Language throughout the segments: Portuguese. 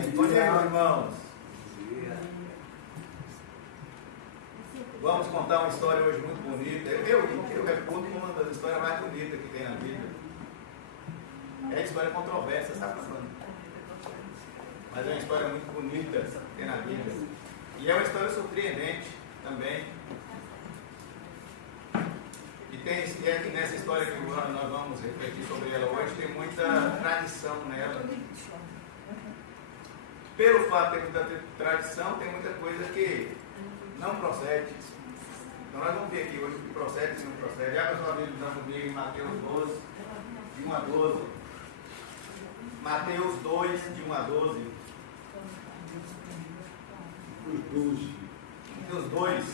Bom dia, meus irmãos. Vamos contar uma história hoje muito bonita. Eu reputo uma das histórias mais bonitas que tem na Bíblia. É a história controversa, está falando. Mas é uma história muito bonita que tem na Bíblia. E é uma história surpreendente também. E nessa história que nós vamos refletir sobre ela hoje, tem muita tradição nela. Pelo fato de ter muita tradição, tem muita coisa que não procede. Então nós vamos ver aqui hoje o que procede e o que não procede. Abra sua Bíblia comigo em Mateus 12, de 1 a 12. Mateus 2, de 1 a 12. Mateus 2.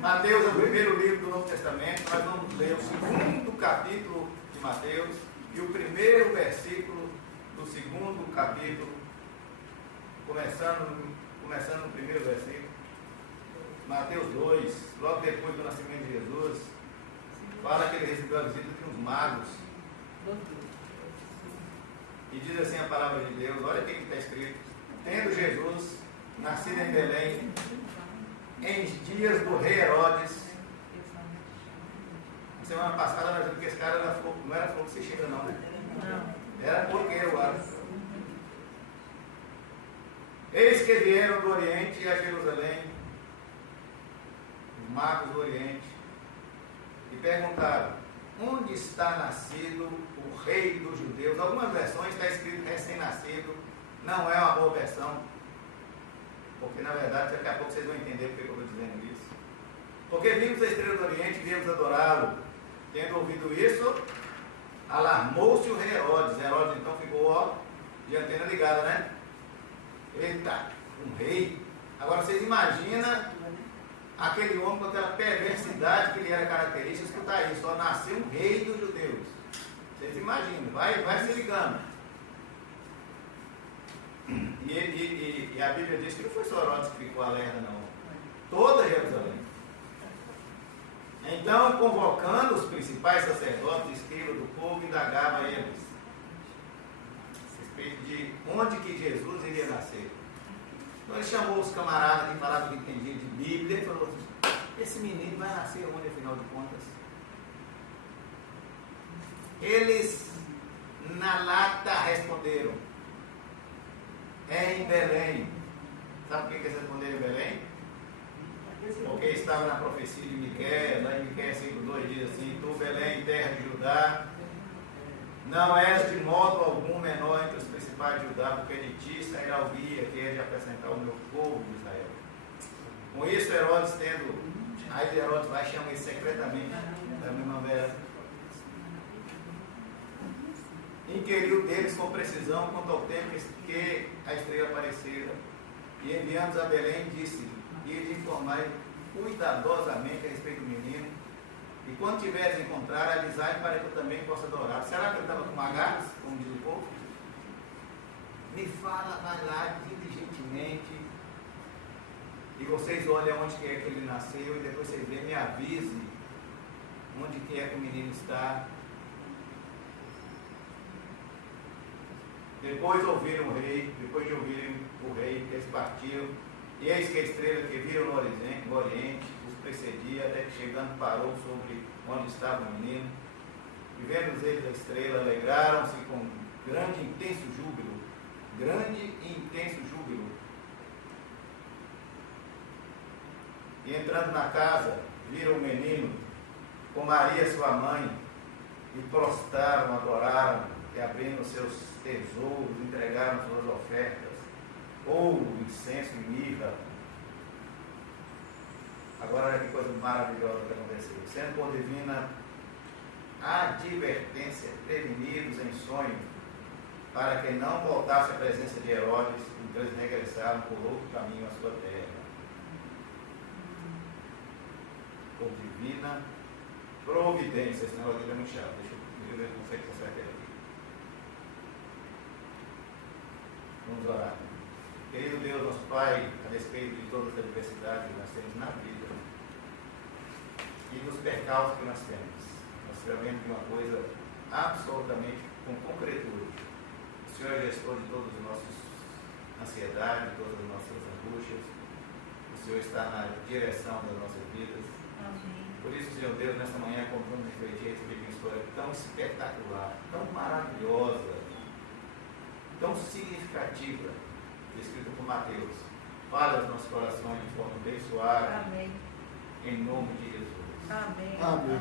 Mateus é o primeiro livro do Novo Testamento. Nós vamos ler o segundo capítulo de Mateus e o primeiro versículo do segundo capítulo, começando no primeiro versículo. Mateus 2, logo depois do nascimento de Jesus, fala que ele recebeu a visita de uns magos. E diz assim a palavra de Deus, olha o que está escrito: tendo Jesus nascido em Belém, em dias do rei Herodes. Semana passada nós vimos que esse cara não era fogo que se chega não, né? Era porqueiro, acho. Eis que vieram do Oriente a Jerusalém, os magos do Oriente, e perguntaram: onde está nascido o rei dos judeus? Algumas versões está escrito recém-nascido, não é uma boa versão, porque na verdade daqui a pouco vocês vão entender porque eu estou dizendo isso. Porque vimos a estrela do Oriente e viemos adorá-lo. Tendo ouvido isso, alarmou-se o rei Herodes. Herodes então ficou de antena ligada, né? Eita, um rei. Agora vocês imaginam aquele homem com aquela perversidade que lhe era característica, escutar isso, só nasceu um rei dos judeus. Vocês imaginam, vai se ligando. E a Bíblia diz que não foi só Herodes que ficou alerta, não. Toda Jerusalém. Então, convocando os principais sacerdotes, escribas do povo, indagava a eles a respeito de onde que Jesus iria nascer. Então ele chamou os camaradas que falavam que entendiam de Bíblia e falou assim: esse menino vai nascer onde, afinal de contas? Eles na lata responderam: é em Belém. Sabe por que eles responderam em Belém? Porque estava na profecia de Miqueias, lá em Miqueias 5:2 diz assim: tu, Belém, terra de Judá, não és de modo algum menor entre os principais de Judá, porque de ti sairá o guia que é de apresentar o meu povo de Israel. Com isso, Herodes aí Herodes vai chamar ele secretamente da mesma vera, inquiriu deles com precisão quanto ao tempo que a estrela aparecera, e enviando-os a Belém, disse: e de informar cuidadosamente a respeito do menino, e quando tiveres encontrar, avisai para que eu também possa adorar. Será que ele estava com magares, como diz o povo? Me fala, vai lá diligentemente, e vocês olhem onde que é que ele nasceu, e depois vocês veem, me avise onde que é que o menino está. Depois de ouvirem o rei, eles partiram. E eis que a estrela que viram no Oriente os precedia, até que chegando parou sobre onde estava o menino. E vendo eles a estrela, alegraram-se com grande e intenso júbilo. E entrando na casa, viram o menino com Maria sua mãe, e prostraram, adoraram, e abrindo seus tesouros, entregaram suas ofertas: ouro, incenso e mirra. Agora olha que coisa maravilhosa que aconteceu. Sendo por divina advertência prevenidos em sonho, para que não voltasse à presença de Herodes, então eles regressaram por outro caminho à sua terra. Por divina providência. Esse negócio aqui é muito chato. Deixa eu ver como você consegue aqui. Vamos orar. Querido Deus, nosso Pai, a respeito de toda a diversidade que nós temos na vida e dos percalços que nós temos, nós sabemos de uma coisa absolutamente com concretude: o Senhor é gestor de todos os nossos ansiedade, em todas as nossas angústias. O Senhor está na direção das nossas vidas. Amém. Por isso, Senhor Deus, nesta manhã, como vamos refletir, receber uma história tão espetacular, tão maravilhosa, tão significativa, escrita por Mateus. Fala aos nossos corações de forma bem suave. Amém. Em nome de Jesus. Amém. Amém.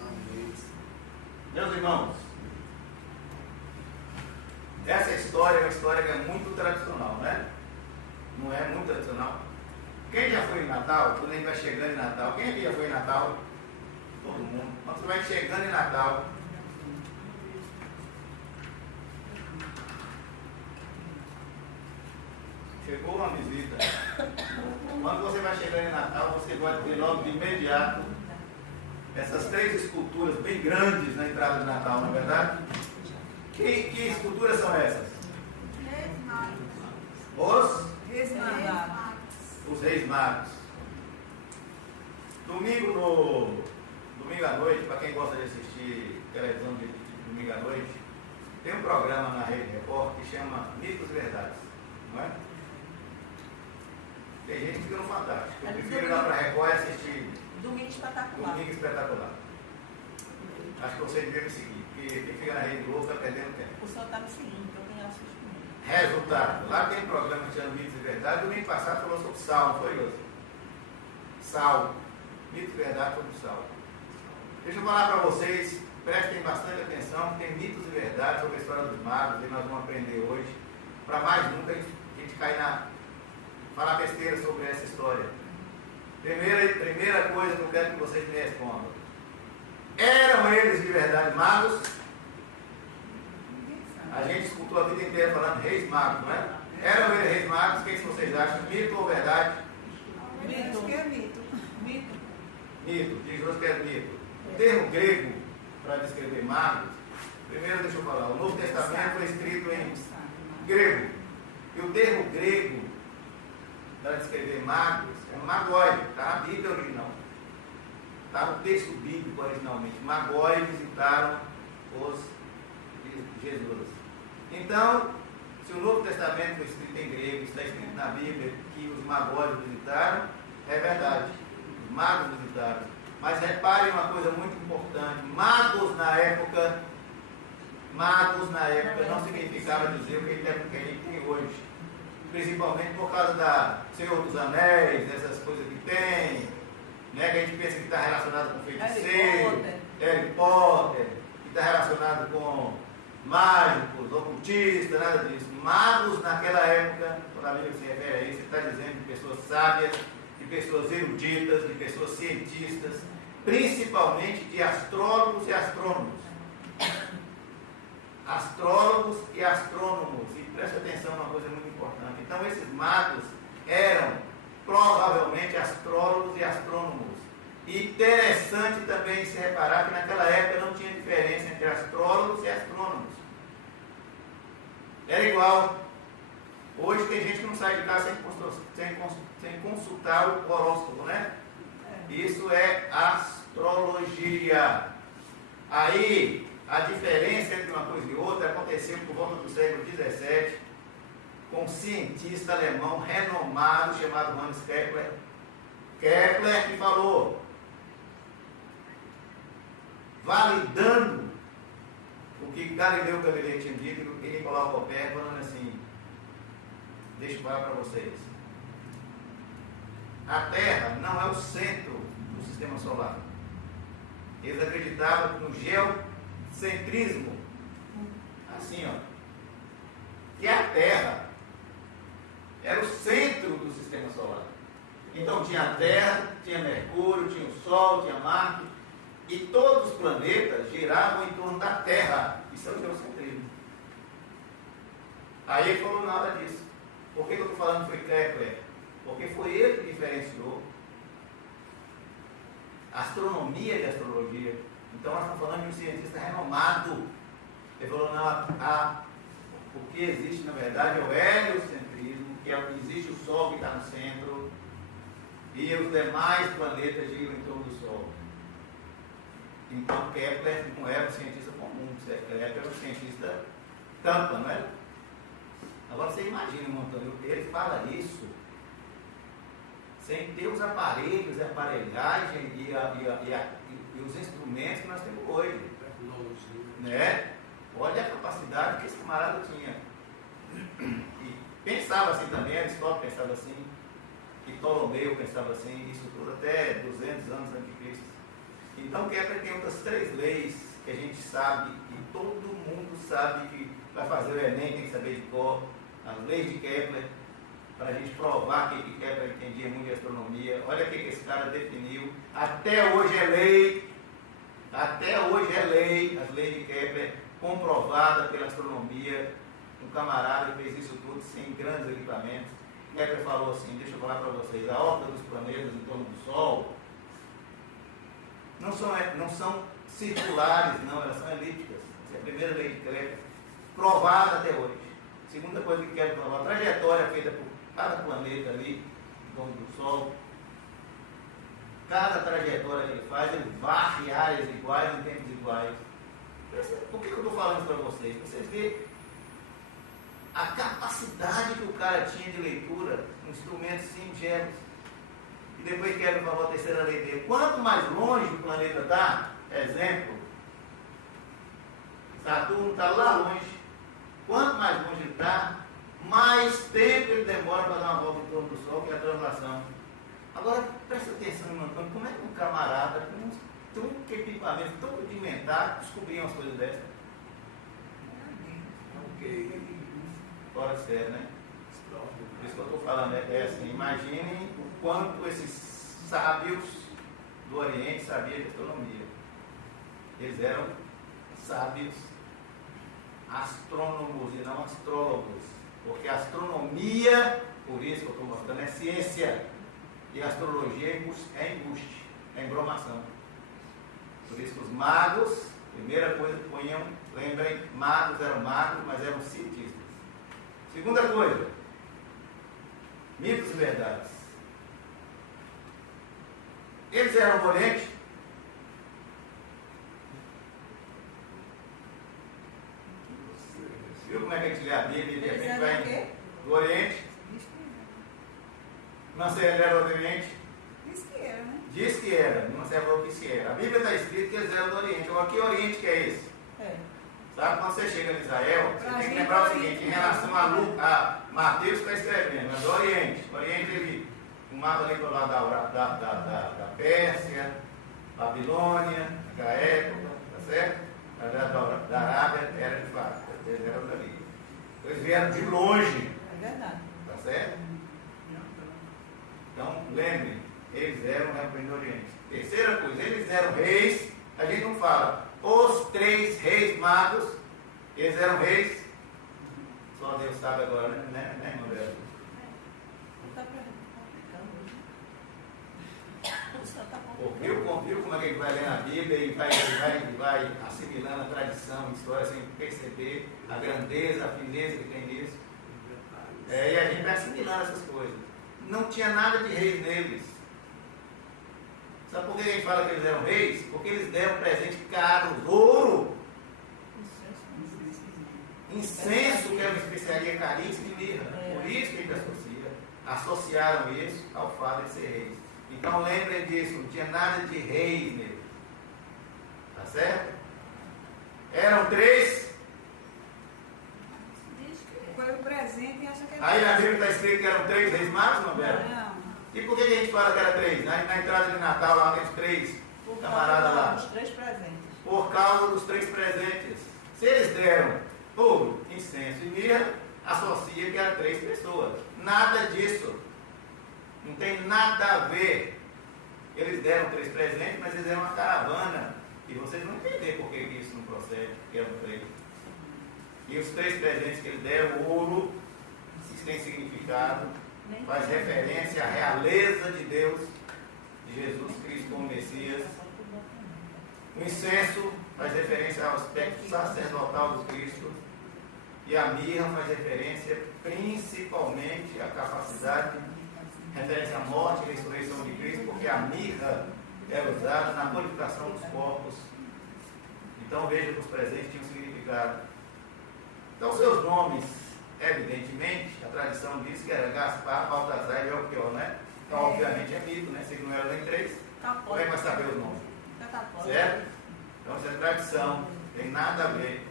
Amém. Meus irmãos, essa história é uma história que é muito tradicional, né? Não é muito tradicional? Quem já foi em Natal? Quando a gente vai chegando em Natal, quem aqui já foi em Natal? Todo mundo. Quando você vai chegando em Natal, chegou uma visita. Quando você vai chegando em Natal, você vai ter logo de imediato essas 3 esculturas bem grandes na entrada de Natal, não é verdade? Que esculturas são essas? Os Reis Magos. Domingo à noite, para quem gosta de assistir televisão de domingo à noite, tem um programa na Rede Record que chama Mitos e Verdades, não é? Tem gente que fica no Fantástico. Eu prefiro ir lá para a Record e assistir Domingo Espetacular. Domingo Espetacular. Acho que você devia me seguir, porque quem fica na Rede Globo está perdendo tempo. O senhor está me seguindo, porque eu tenho assunto comigo. Resultado. Lá tem um programa que chama Mitos e Verdades. Domingo passado falou sobre sal, não foi, José? Sal. Mitos e Verdades sobre sal. Deixa eu falar para vocês, prestem bastante atenção, tem mitos e verdades sobre a história dos magos, e nós vamos aprender hoje, para mais nunca a gente cair falar besteira sobre essa história. Primeira coisa que eu quero que vocês me respondam. Eram eles de verdade magos? A gente escutou a vida inteira falando reis magos, não é? Eram eles reis magos? O que vocês acham? Mito ou verdade? Mito. Acho que é mito. Mito. Mito, diz José que é mito. O termo grego para descrever magos, primeiro deixa eu falar, o Novo Testamento foi escrito em grego. E o termo grego para descrever magos é magoi, está na Bíblia original. Está no texto bíblico originalmente. Magoi visitaram Jesus. Então, se o Novo Testamento foi escrito em grego, está escrito na Bíblia que os magóis visitaram, é verdade. Os magos visitaram. Mas reparem uma coisa muito importante. Magos na época não significava dizer o que a gente tem hoje. Principalmente por causa da Senhor dos Anéis, dessas coisas que tem, né, que a gente pensa que está relacionado com feiticeiro, Harry Potter, que está relacionado com mágicos, ocultistas, nada disso. Magos naquela época, quando a Bíblia se refere a isso, está dizendo de pessoas sábias, de pessoas eruditas, de pessoas cientistas, principalmente de astrólogos e astrônomos. Astrólogos e astrônomos. E preste atenção numa coisa muito importante. Então, esses magos eram provavelmente astrólogos e astrônomos. E interessante também se reparar que naquela época não tinha diferença entre astrólogos e astrônomos. Era igual. Hoje tem gente que não sai de casa sem consultar o horóscopo, né? Isso é astrologia. Aí, a diferença entre uma coisa e outra aconteceu por volta do século XVII, com um cientista alemão renomado chamado Hans Kepler. Kepler que falou, validando o que Galileu Galilei tinha dito, e Nicolau Copérnico falando assim, deixa eu falar para vocês. A Terra não é o centro do sistema solar. Eles acreditavam no geocentrismo. Assim, ó. Que a Terra era o centro do sistema solar. Então tinha a Terra, tinha Mercúrio, tinha o Sol, tinha Marte. E todos os planetas giravam em torno da Terra. Isso é o geocentrismo. Aí ele falou nada disso. Por que eu estou falando foi Kepler? Porque foi ele que diferenciou astronomia e astrologia. Então nós estamos falando de um cientista renomado. Ele falou, não, o que existe na verdade é o heliocentrismo, que existe o Sol que está no centro, e os demais planetas giram em torno do Sol. Então Kepler não era um cientista comum, Kepler era um cientista tampa, não é? Agora você imagina, Montônio, ele fala isso sem ter os aparelhos, a aparelhagem e os instrumentos que nós temos hoje. Né? Olha a capacidade que esse camarada tinha. E pensava assim também, Aristóteles pensava assim, e Ptolomeu pensava assim, isso tudo até 200 anos antes de Cristo. Então Kepler tem outras 3 leis que a gente sabe, e todo mundo sabe que vai fazer o Enem, tem que saber de cor, as leis de Kepler, para a gente provar que Kepler entendia muito de astronomia. Olha o que esse cara definiu. Até hoje é lei, as leis de Kepler, comprovada pela astronomia. Um camarada que fez isso tudo sem grandes equipamentos. Kepler falou assim, deixa eu falar para vocês, a órbita dos planetas em torno do Sol não são circulares, não, elas são elípticas. Essa é a primeira lei de Kepler, provada até hoje. Segunda coisa que quero provar, a trajetória feita por cada planeta ali, em torno do Sol, cada trajetória que ele faz, ele varre áreas iguais em tempos iguais. Por que eu estou falando isso para vocês? Para vocês verem a capacidade que o cara tinha de leitura, instrumentos singelos. E depois quero falar a terceira lei dele. Quanto mais longe o planeta está, exemplo, Saturno está lá longe. Quanto mais longe ele está, mais tempo ele demora para dar uma volta em torno do Sol, que é a translação. Agora, presta atenção, irmão Antônio, como é que um camarada com um equipamento tão rudimentar descobriu umas coisas dessas? Fora de sério, né? Por isso que eu estou falando, é assim, imaginem o quanto esses sábios do Oriente sabiam de astronomia. Eles eram sábios astrônomos e não astrólogos, porque a astronomia, por isso que eu estou mostrando, é ciência, e a astrologia é embuste, é embromação. Por isso que os magos, primeira coisa que ponham, lembrem, magos eram magos, mas eram cientistas. Segunda coisa, mitos e verdades. Eles eram do Oriente. Viu como é que a gente lê a Bíblia e de repente vai do Oriente? Não sei, ele era do Oriente? Diz que era, né? Diz que era, não sei o que se era. A Bíblia está escrito que eles eram do Oriente. Agora, que Oriente que é esse? Sabe, quando você chega em Israel, você tem que lembrar o seguinte, em relação a Mateus está escrevendo, mas do Oriente. O Oriente, ele, um mapa ali para lá da Pérsia, Babilônia, naquela época, tá certo? Da Arábia, era de fato, eles eram dali. Eles vieram de longe. É verdade. Tá certo? Então, lembrem, eles eram realmente do Oriente. Terceira coisa, eles eram reis, a gente não fala, os 3 reis magos, eles eram reis, só Deus sabe agora, né, irmão Belo? Viu como é que ele vai ler na Bíblia e vai assimilando a tradição, a história, sem perceber a grandeza, a fineza que tem nisso. E a gente vai assimilando essas coisas. Não tinha nada de reis neles. Sabe por que a gente fala que eles eram reis? Porque eles deram presente caro, ouro, incenso, que é uma especiaria caríssima, e mirra. Por isso que a gente associaram isso ao fato de ser reis. Então lembrem disso, não tinha nada de reis neles. Tá certo? Eram 3. Foi o presente e acha que Aí na Bíblia está escrito que eram 3 reis magos, não era? Não. E por que a gente fala que era 3? Na entrada de Natal, lá tem os 3 camaradas lá. Os 3 presentes. Por causa dos 3 presentes. Se eles deram ouro, incenso e mirra, associa que eram 3 pessoas. Nada disso. Não tem nada a ver. Eles deram 3 presentes, mas eles eram uma caravana. E vocês vão entender por que isso não procede, que eram 3. E os 3 presentes que eles deram, ouro, isso tem significado, faz referência à realeza de Deus, de Jesus Cristo como Messias. O incenso faz referência ao aspecto sacerdotal do Cristo. E a mirra faz referência principalmente à capacidade, referência à morte e ressurreição de Cristo, porque a mirra é usada na purificação dos corpos. Então veja que os presentes tinham significado. Então seus nomes Evidentemente, a tradição diz que era Gaspar, Baltazar e Belchior, né? Então, obviamente, é mito, né? Se não era nem três, como é que vai saber os nomes? Certo? Então, isso é tradição, não tem nada a ver.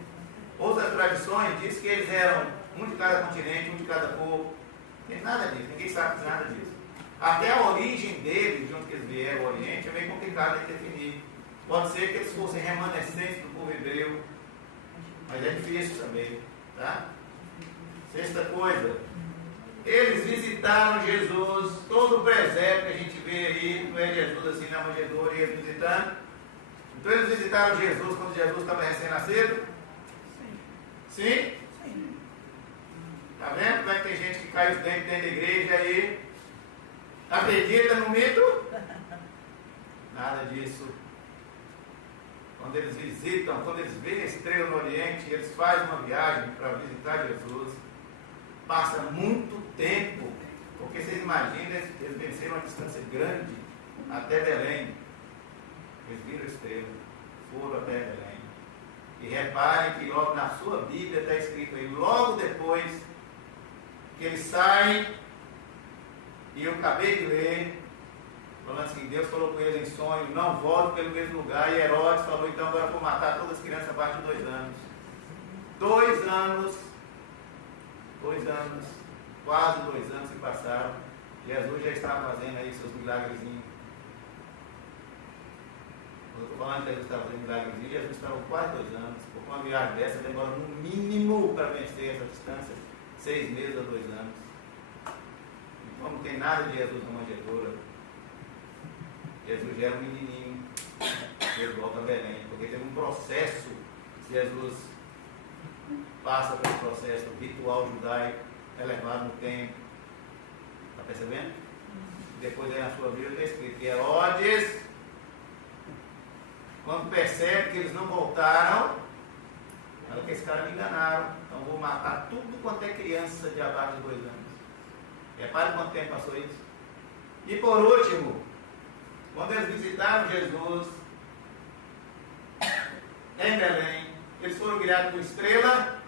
Outras tradições diz que eles eram um de cada continente, um de cada povo. Não tem nada disso, ninguém sabe nada disso. Até a origem deles, de onde eles vieram, o Oriente, é meio complicado de definir. Pode ser que eles fossem remanescentes do povo hebreu, mas é difícil saber, tá? Sexta coisa, eles visitaram Jesus, todo o presépio que a gente vê aí, não é Jesus assim na manjedoura, eles visitando. Então eles visitaram Jesus quando Jesus estava recém-nascido? Sim? Sim? Tá vendo como é que tem gente que cai os dentes dentro da igreja aí? Acredita no mito? Nada disso. Quando eles visitam, quando eles veem a estrela no Oriente, eles fazem uma viagem para visitar Jesus. Passa muito tempo, porque vocês imaginam, eles venceram uma distância grande até Belém. Eles viram a estrela, foram até Belém. E reparem que logo na sua Bíblia está escrito aí, logo depois que eles saem, e eu acabei de ler, falando assim, Deus falou com eles em sonho, não volte pelo mesmo lugar, e Herodes falou, então agora vou matar todas as crianças abaixo de 2 anos. 2 anos, quase 2 anos se passaram, Jesus já estava fazendo aí seus milagrezinhos. Eu estou falando que Jesus estava fazendo milagrezinhos, Jesus estava quase 2 anos, porque uma viagem dessa demora no mínimo para vencer essa distância, 6 meses a 2 anos. Então não tem nada de Jesus na manjedoura. Jesus já era um menininho, ele volta a Belém, porque teve um processo, Jesus passa pelo processo do ritual judaico, é levado no templo. Está percebendo? Depois aí na sua Bíblia está escrito que Herodes, quando percebe que eles não voltaram, fala que esses caras me enganaram, então vou matar tudo quanto é criança de abaixo de 2 anos. Repare quanto tempo passou isso. E por último, quando eles visitaram Jesus em Belém, eles foram guiados por estrela.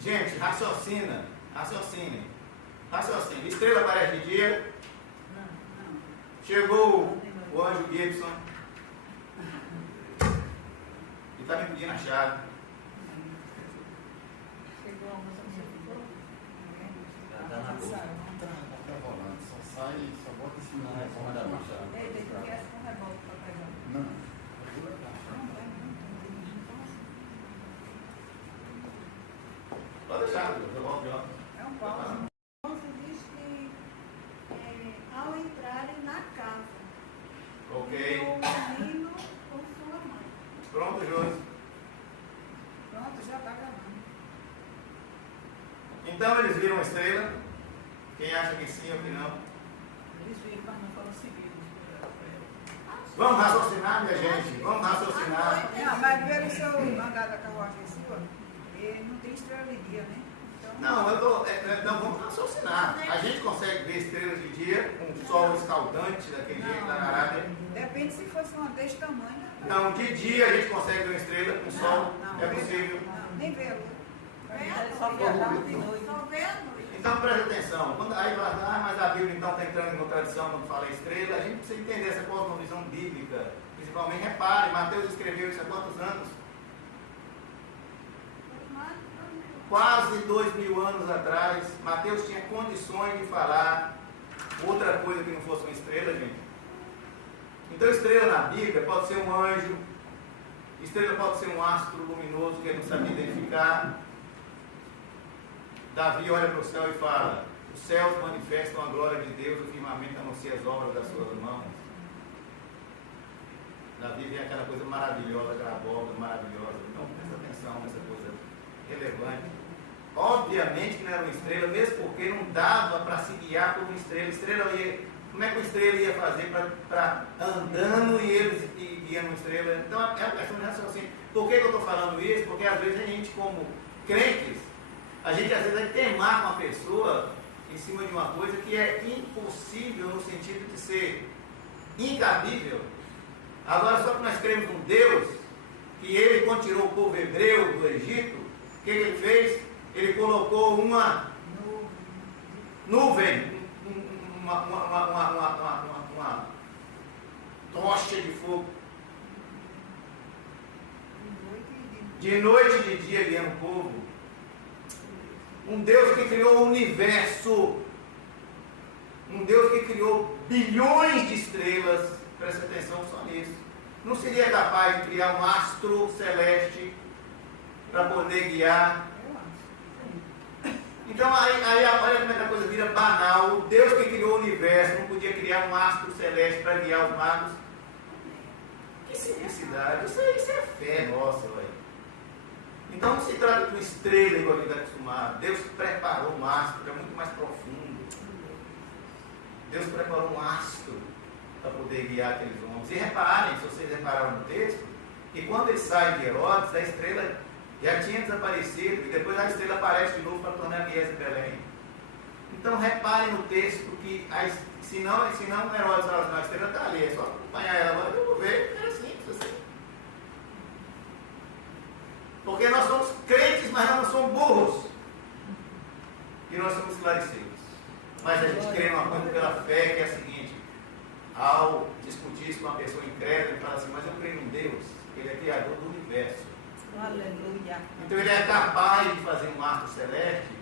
Gente, raciocinem. Estrela aparece de dia. Chegou o anjo Gibson e está me pedindo a chave. Chegou a moça Tá na boca. Tá rolando, só sai, só bota esse nome na forma da bicha. Ele tem que essa com rebote para pegar. Não. Pode deixar, eu volto de lá. É um pau. A moça diz que ao entrarem na casa, Ok. o menino com sua mãe. Pronto, Josi. Pronto, já está gravando. Então eles viram a estrela. Quem acha que sim ou que não? Eles viram, mas não foram seguidos. Vamos raciocinar, minha gente. Vamos raciocinar. Não, mas pelo seu andar da carruagem sua, ele não tem estrela de dia, né? Então, Não, não, vamos raciocinar. A gente consegue ver estrelas de dia, um sol escaldante daquele jeito lá na Arábia. depende se fosse uma desse tamanho. Não, de dia a gente consegue ver uma estrela, um sol, é possível. Não, nem vê a lua. Só Só vendo? Então preste atenção, aí vai lá, mas a Bíblia então está entrando em contradição quando fala estrela, a gente precisa entender essa cosmovisão bíblica, principalmente, repare, Mateus escreveu isso há quantos anos? Quase 2000 anos atrás, Mateus tinha condições de falar outra coisa que não fosse uma estrela, gente. Então estrela na Bíblia pode ser um anjo, estrela pode ser um astro luminoso que ele não sabia identificar. Davi olha para o céu e fala: os céus manifestam a glória de Deus, o firmamento anuncia as obras das suas mãos. Davi vê aquela coisa maravilhosa, aquela abóbora maravilhosa. Então presta atenção nessa coisa relevante. Obviamente que não era uma estrela, mesmo porque não dava para se guiar por uma estrela. Como é que uma estrela ia fazer para andando e eles guiando uma estrela? Então é uma questão de raciocínio. Por que eu estou falando isso? Porque às vezes a gente, como crentes, a gente às vezes vai temar com a pessoa e em cima de uma coisa que é impossível no sentido de ser incabível. Agora, só que nós cremos um Deus, que ele, quando tirou o povo hebreu do Egito, o que ele fez? Ele colocou uma nuvem, uma tocha de fogo. De noite e de dia guiando o povo. Um Deus que criou o universo. Um Deus que criou bilhões de estrelas. Presta atenção só nisso. Não seria capaz de criar um astro celeste para poder guiar? Então aí olha como é que a coisa vira banal. O Deus que criou o universo não podia criar um astro celeste para guiar os magos? Que simplicidade. Isso é fé nossa, velho. Então não se trata de uma estrela igual a gente está acostumado. Deus preparou um astro, é muito mais profundo. Deus preparou um astro para poder guiar aqueles homens. E reparem, se vocês repararam no texto, que quando eles saem de Herodes, a estrela já tinha desaparecido, e depois a estrela aparece de novo para tornar guias em Belém. Então reparem no texto que se não Herodes fala assim, a estrela está ali, é só acompanhar ela, agora eu vou ver, era simples assim. Porque nós somos crentes, mas nós não somos burros. E nós somos esclarecidos. Mas a gente crê numa coisa pela fé, que é a seguinte: ao discutir isso com uma pessoa incrédula, ele fala assim, mas eu creio em Deus, ele é criador do universo. Aleluia. Então ele é capaz de fazer um astro celeste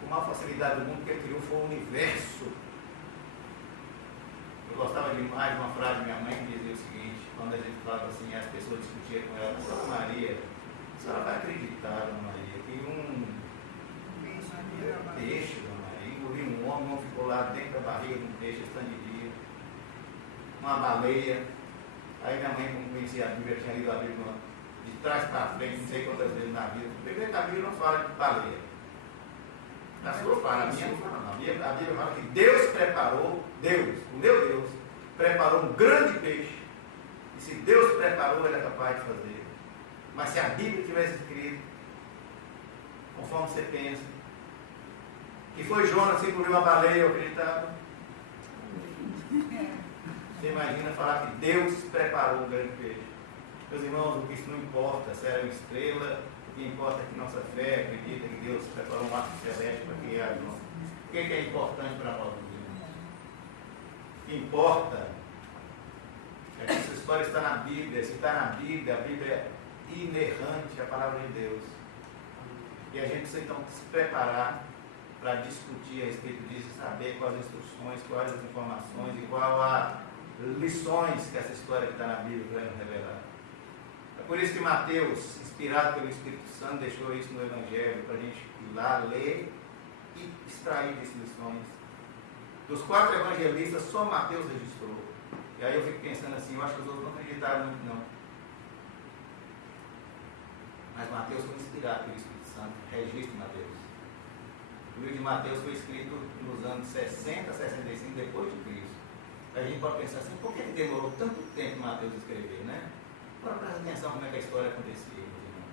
com uma facilidade do mundo, porque ele criou foi o universo. Eu gostava demais de uma frase de minha mãe que dizia o seguinte, quando a gente falava assim, as pessoas discutiam com ela, Dona Maria, a senhora vai acreditar, Dona Maria, que um peixe, Dona Maria, engoliu um homem ficou lá dentro da barriga de um peixe, esse tanto de dia, uma baleia. Aí minha mãe, como conhecia a Bíblia, tinha lido a Bíblia de trás para frente, não sei quantas vezes na vida. Primeiro que a Bíblia não fala de baleia. Na sua fala, a minha não fala não. A Bíblia fala que Deus preparou, o meu Deus, preparou um grande peixe. E se Deus preparou, ele é capaz de fazer. Mas se a Bíblia tivesse escrito, conforme você pensa, que foi Jonas que engoliu uma baleia, eu acreditava. Você imagina falar que Deus preparou um grande peixe. Meus irmãos, o que isso não importa se era uma estrela, o que importa é que nossa fé acredita que Deus preparou um astro celeste para criar o nosso. O que é importante para nós, meus irmãos? O que importa é que essa história está na Bíblia. Se está na Bíblia, a Bíblia é inerrante à palavra de Deus. E a gente precisa então se preparar para discutir a respeito disso, saber quais as instruções, quais as informações e quais as lições que essa história que está na Bíblia vai nos revelar. É por isso que Mateus, inspirado pelo Espírito Santo, deixou isso no Evangelho, para a gente ir lá, ler e extrair dessas lições. Dos 4 evangelistas, só Mateus registrou. E aí eu fico pensando assim, eu acho que os outros não acreditaram muito não. Mas Mateus foi inspirado pelo Espírito Santo, registre Mateus. O livro de Mateus foi escrito nos anos 60, 65 depois de Cristo. A gente pode pensar assim, por que demorou tanto tempo Mateus escrever, né? Agora presta atenção como é que a história acontecia, meus irmãos.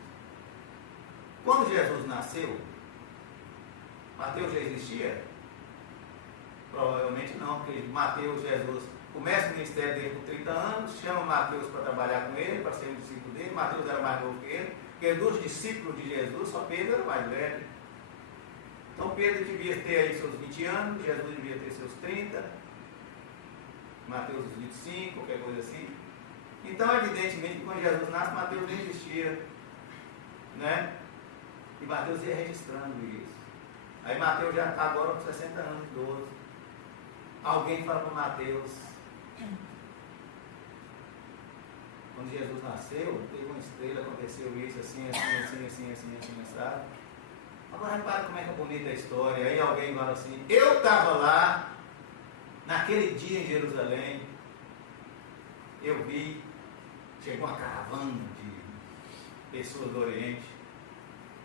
Quando Jesus nasceu, Mateus já existia? Provavelmente não, porque Mateus, Jesus, começa o ministério dele com 30 anos, chama Mateus para trabalhar com ele, para ser um discípulo dele. Mateus era mais novo que ele, porque dos discípulos de Jesus, só Pedro era mais velho. Então Pedro devia ter aí seus 20 anos, Jesus devia ter seus 30, Mateus 25, qualquer coisa assim. Então, evidentemente, quando Jesus nasce, Mateus nem existia, né? E Mateus ia registrando isso. Aí Mateus já está agora com 60 anos de idoso. Alguém fala para Mateus, quando Jesus nasceu, teve uma estrela, aconteceu isso, assim, sabe? Agora repara como é que é bonita a história. Aí alguém fala assim, eu estava lá, naquele dia em Jerusalém, eu vi, chegou uma caravana de pessoas do Oriente,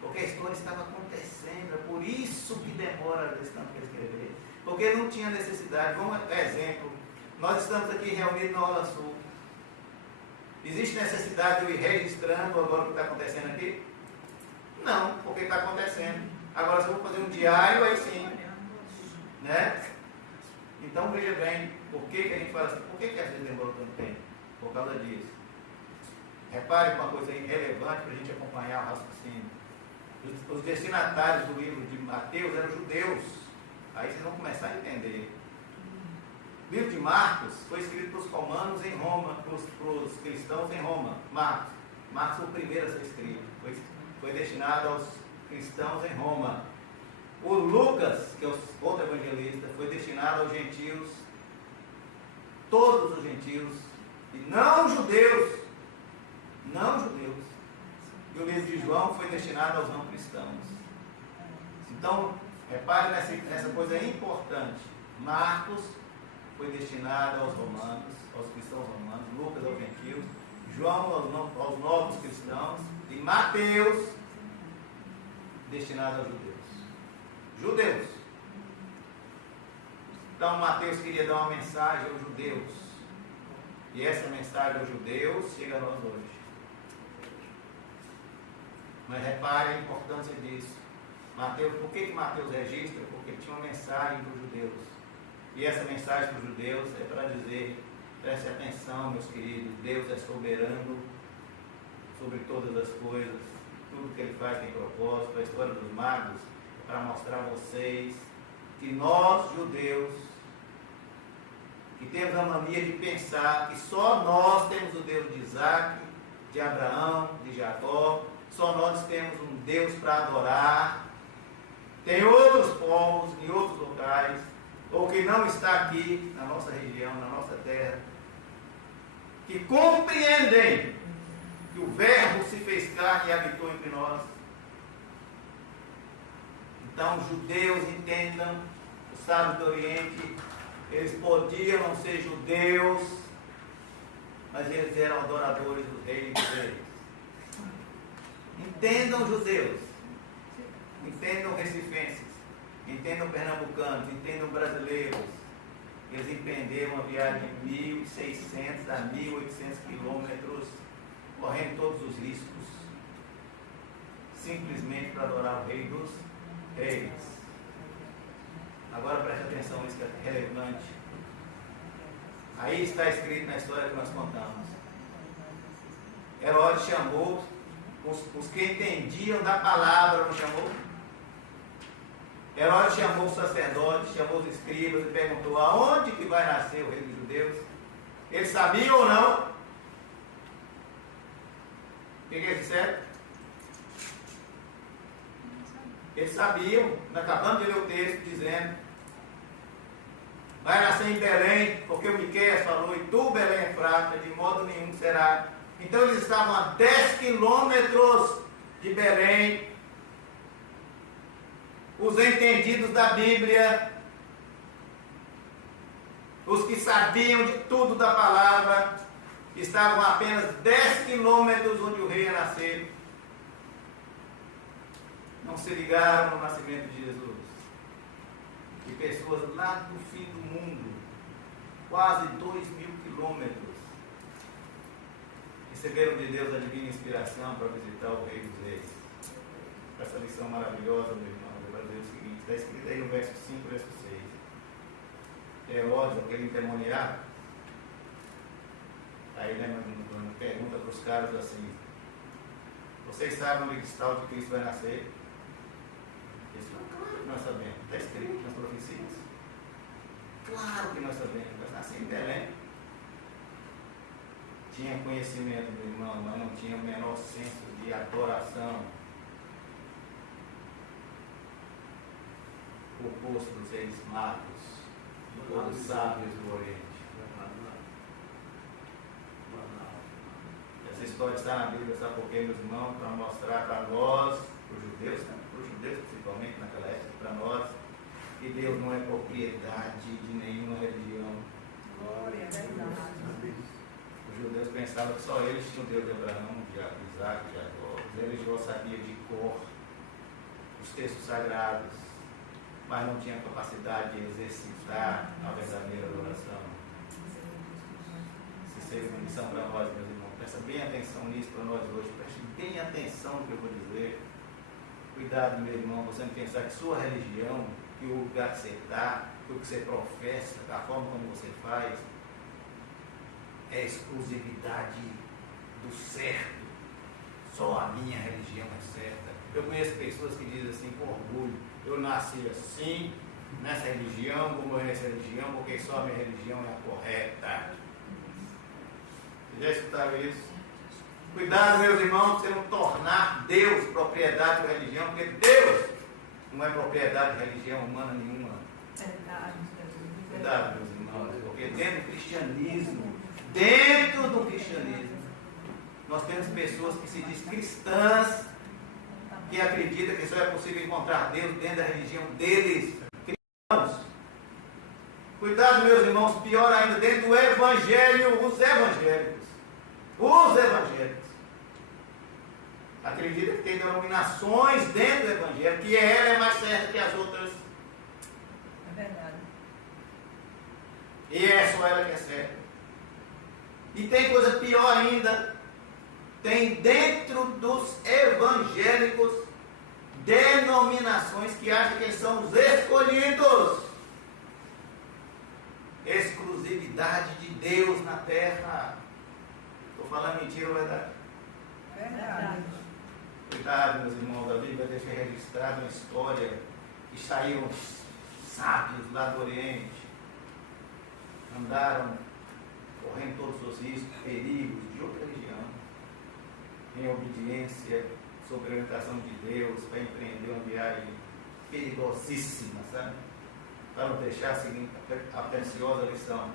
porque a história estava acontecendo, é por isso que demora às vezes tanto para escrever, porque não tinha necessidade. Vamos, exemplo, nós estamos aqui reunidos na Orla Sul, existe necessidade de eu ir registrando agora o que está acontecendo aqui? Não, porque está acontecendo. Agora se eu vou fazer um diário, aí sim. Né? Então veja bem, por que a gente fala assim, por que às vezes demorou tanto tempo? Por causa disso. Repare uma coisa relevante para a gente acompanhar o raciocínio. Os destinatários do livro de Mateus eram judeus. Aí vocês vão começar a entender. O livro de Marcos foi escrito para os romanos em Roma, para os cristãos em Roma. Marcos foi o primeiro a ser escrito. Foi destinado aos cristãos em Roma. O Lucas, que é o outro evangelista, foi destinado aos gentios, todos os gentios, e não judeus. Não judeus. E o livro de João foi destinado aos não cristãos. Então, repare nessa coisa importante. Marcos foi destinado aos romanos, aos cristãos romanos, Lucas aos gentios, João aos novos cristãos, e Mateus destinado aos judeus. Judeus. Então Mateus queria dar uma mensagem aos judeus. E essa mensagem aos judeus chega a nós hoje. Mas repare a importância disso. Mateus, por que Mateus registra? Porque ele tinha uma mensagem para os judeus. E essa mensagem para os judeus é para dizer, preste atenção, meus queridos, Deus é soberano sobre todas as coisas. Tudo que ele faz tem propósito. A história dos magos é para mostrar a vocês que nós, judeus, que temos a mania de pensar que só nós temos o Deus de Isaac, de Abraão, de Jacó, só nós temos um Deus para adorar. Tem outros povos em outros locais, ou que não está aqui na nossa região, na nossa terra, que compreendem que o Verbo se fez carne e habitou entre nós. Então, os judeus entendam, os sábios do Oriente, eles podiam não ser judeus, mas eles eram adoradores do Rei dos Reis. Entendam, judeus, entendam recifenses, entendam pernambucanos, entendam brasileiros. Eles empreenderam uma viagem de 1.600 a 1.800 quilômetros, correndo todos os riscos, simplesmente para adorar o Rei dos Reis. Agora preste atenção, isso que é relevante. Aí está escrito na história que nós contamos. Herodes chamou os que entendiam da palavra, não chamou? Herodes chamou os sacerdotes, chamou os escribas e perguntou: aonde que vai nascer o Rei dos Judeus? Eles sabiam ou não? O que eles disseram? Eles sabiam. Nós acabamos de ler o texto dizendo: vai nascer em Belém, porque o Miqueias falou, e tu, Belém Efrata, de modo nenhum será. Então eles estavam a 10 quilômetros de Belém. Os entendidos da Bíblia, os que sabiam de tudo da palavra, estavam a apenas 10 quilômetros onde o rei ia nascer. Não se ligaram no nascimento de Jesus. E pessoas lá do fim do mundo, quase 2.000 quilômetros, receberam de Deus a divina inspiração para visitar o Rei dos Reis. Essa lição maravilhosa, meu irmão, vai dizer o seguinte, está escrito aí no verso 5, verso 6. Herodes, aquele endemoniado, aí né, pergunta para os caras assim: vocês sabem onde está o de Cristo vai nascer? Eles falam: claro que nós sabemos, está escrito nas profecias. Claro que nós sabemos, vai nascer em Belém. Tinha conhecimento, meu irmão, mas não tinha o menor senso de adoração. O oposto dos reis magos, dos sábios do Oriente. Essa história está na Bíblia, sabe por quê, meus irmãos? Para mostrar para nós, para os judeus, né? Para os judeus principalmente naquela época, para nós, que Deus não é propriedade de nenhuma religião. Glória a Deus. Os judeus pensavam que só eles tinham o Deus de Abraão, de Isaac, de Jacó. Os religiosos sabiam de cor os textos sagrados, mas não tinham capacidade de exercitar a verdadeira adoração. Isso seria uma missão para nós, meus irmãos. Presta bem atenção nisso para nós hoje. Preste bem atenção no que eu vou dizer. Cuidado, meu irmão, você não pensar que sua religião, que o lugar que você está, do que você professa, da forma como você faz, é exclusividade do certo. Só a minha religião é certa. Eu conheço pessoas que dizem assim com orgulho: eu nasci assim, nessa religião, vou morrer nessa religião, porque só a minha religião é a correta. Vocês já escutaram isso? Cuidado, meus irmãos, para você não tornar Deus propriedade da religião, porque Deus não é propriedade de religião humana nenhuma. Cuidado, meus irmãos, porque dentro do cristianismo, nós temos pessoas que se dizem cristãs, que acreditam que só é possível encontrar Deus dentro da religião deles. Cristãos. Cuidado, meus irmãos, pior ainda, dentro do evangelho, os evangélicos acredita que tem denominações dentro do evangelho, que ela é mais certa que as outras. É verdade. E é só ela que é certa. E tem coisa pior ainda. Tem dentro dos evangélicos denominações que acham que eles são os escolhidos. Exclusividade de Deus na terra. Estou falando mentira ou verdade? Verdade. Cuidado, meus irmãos, a Bíblia deixa registrada uma história que saíram sábios lá do Oriente, andaram correndo todos os riscos, perigos de outra religião, em obediência, sob a orientação de Deus, para empreender uma viagem perigosíssima, sabe? Para não deixar seguir a preciosa lição.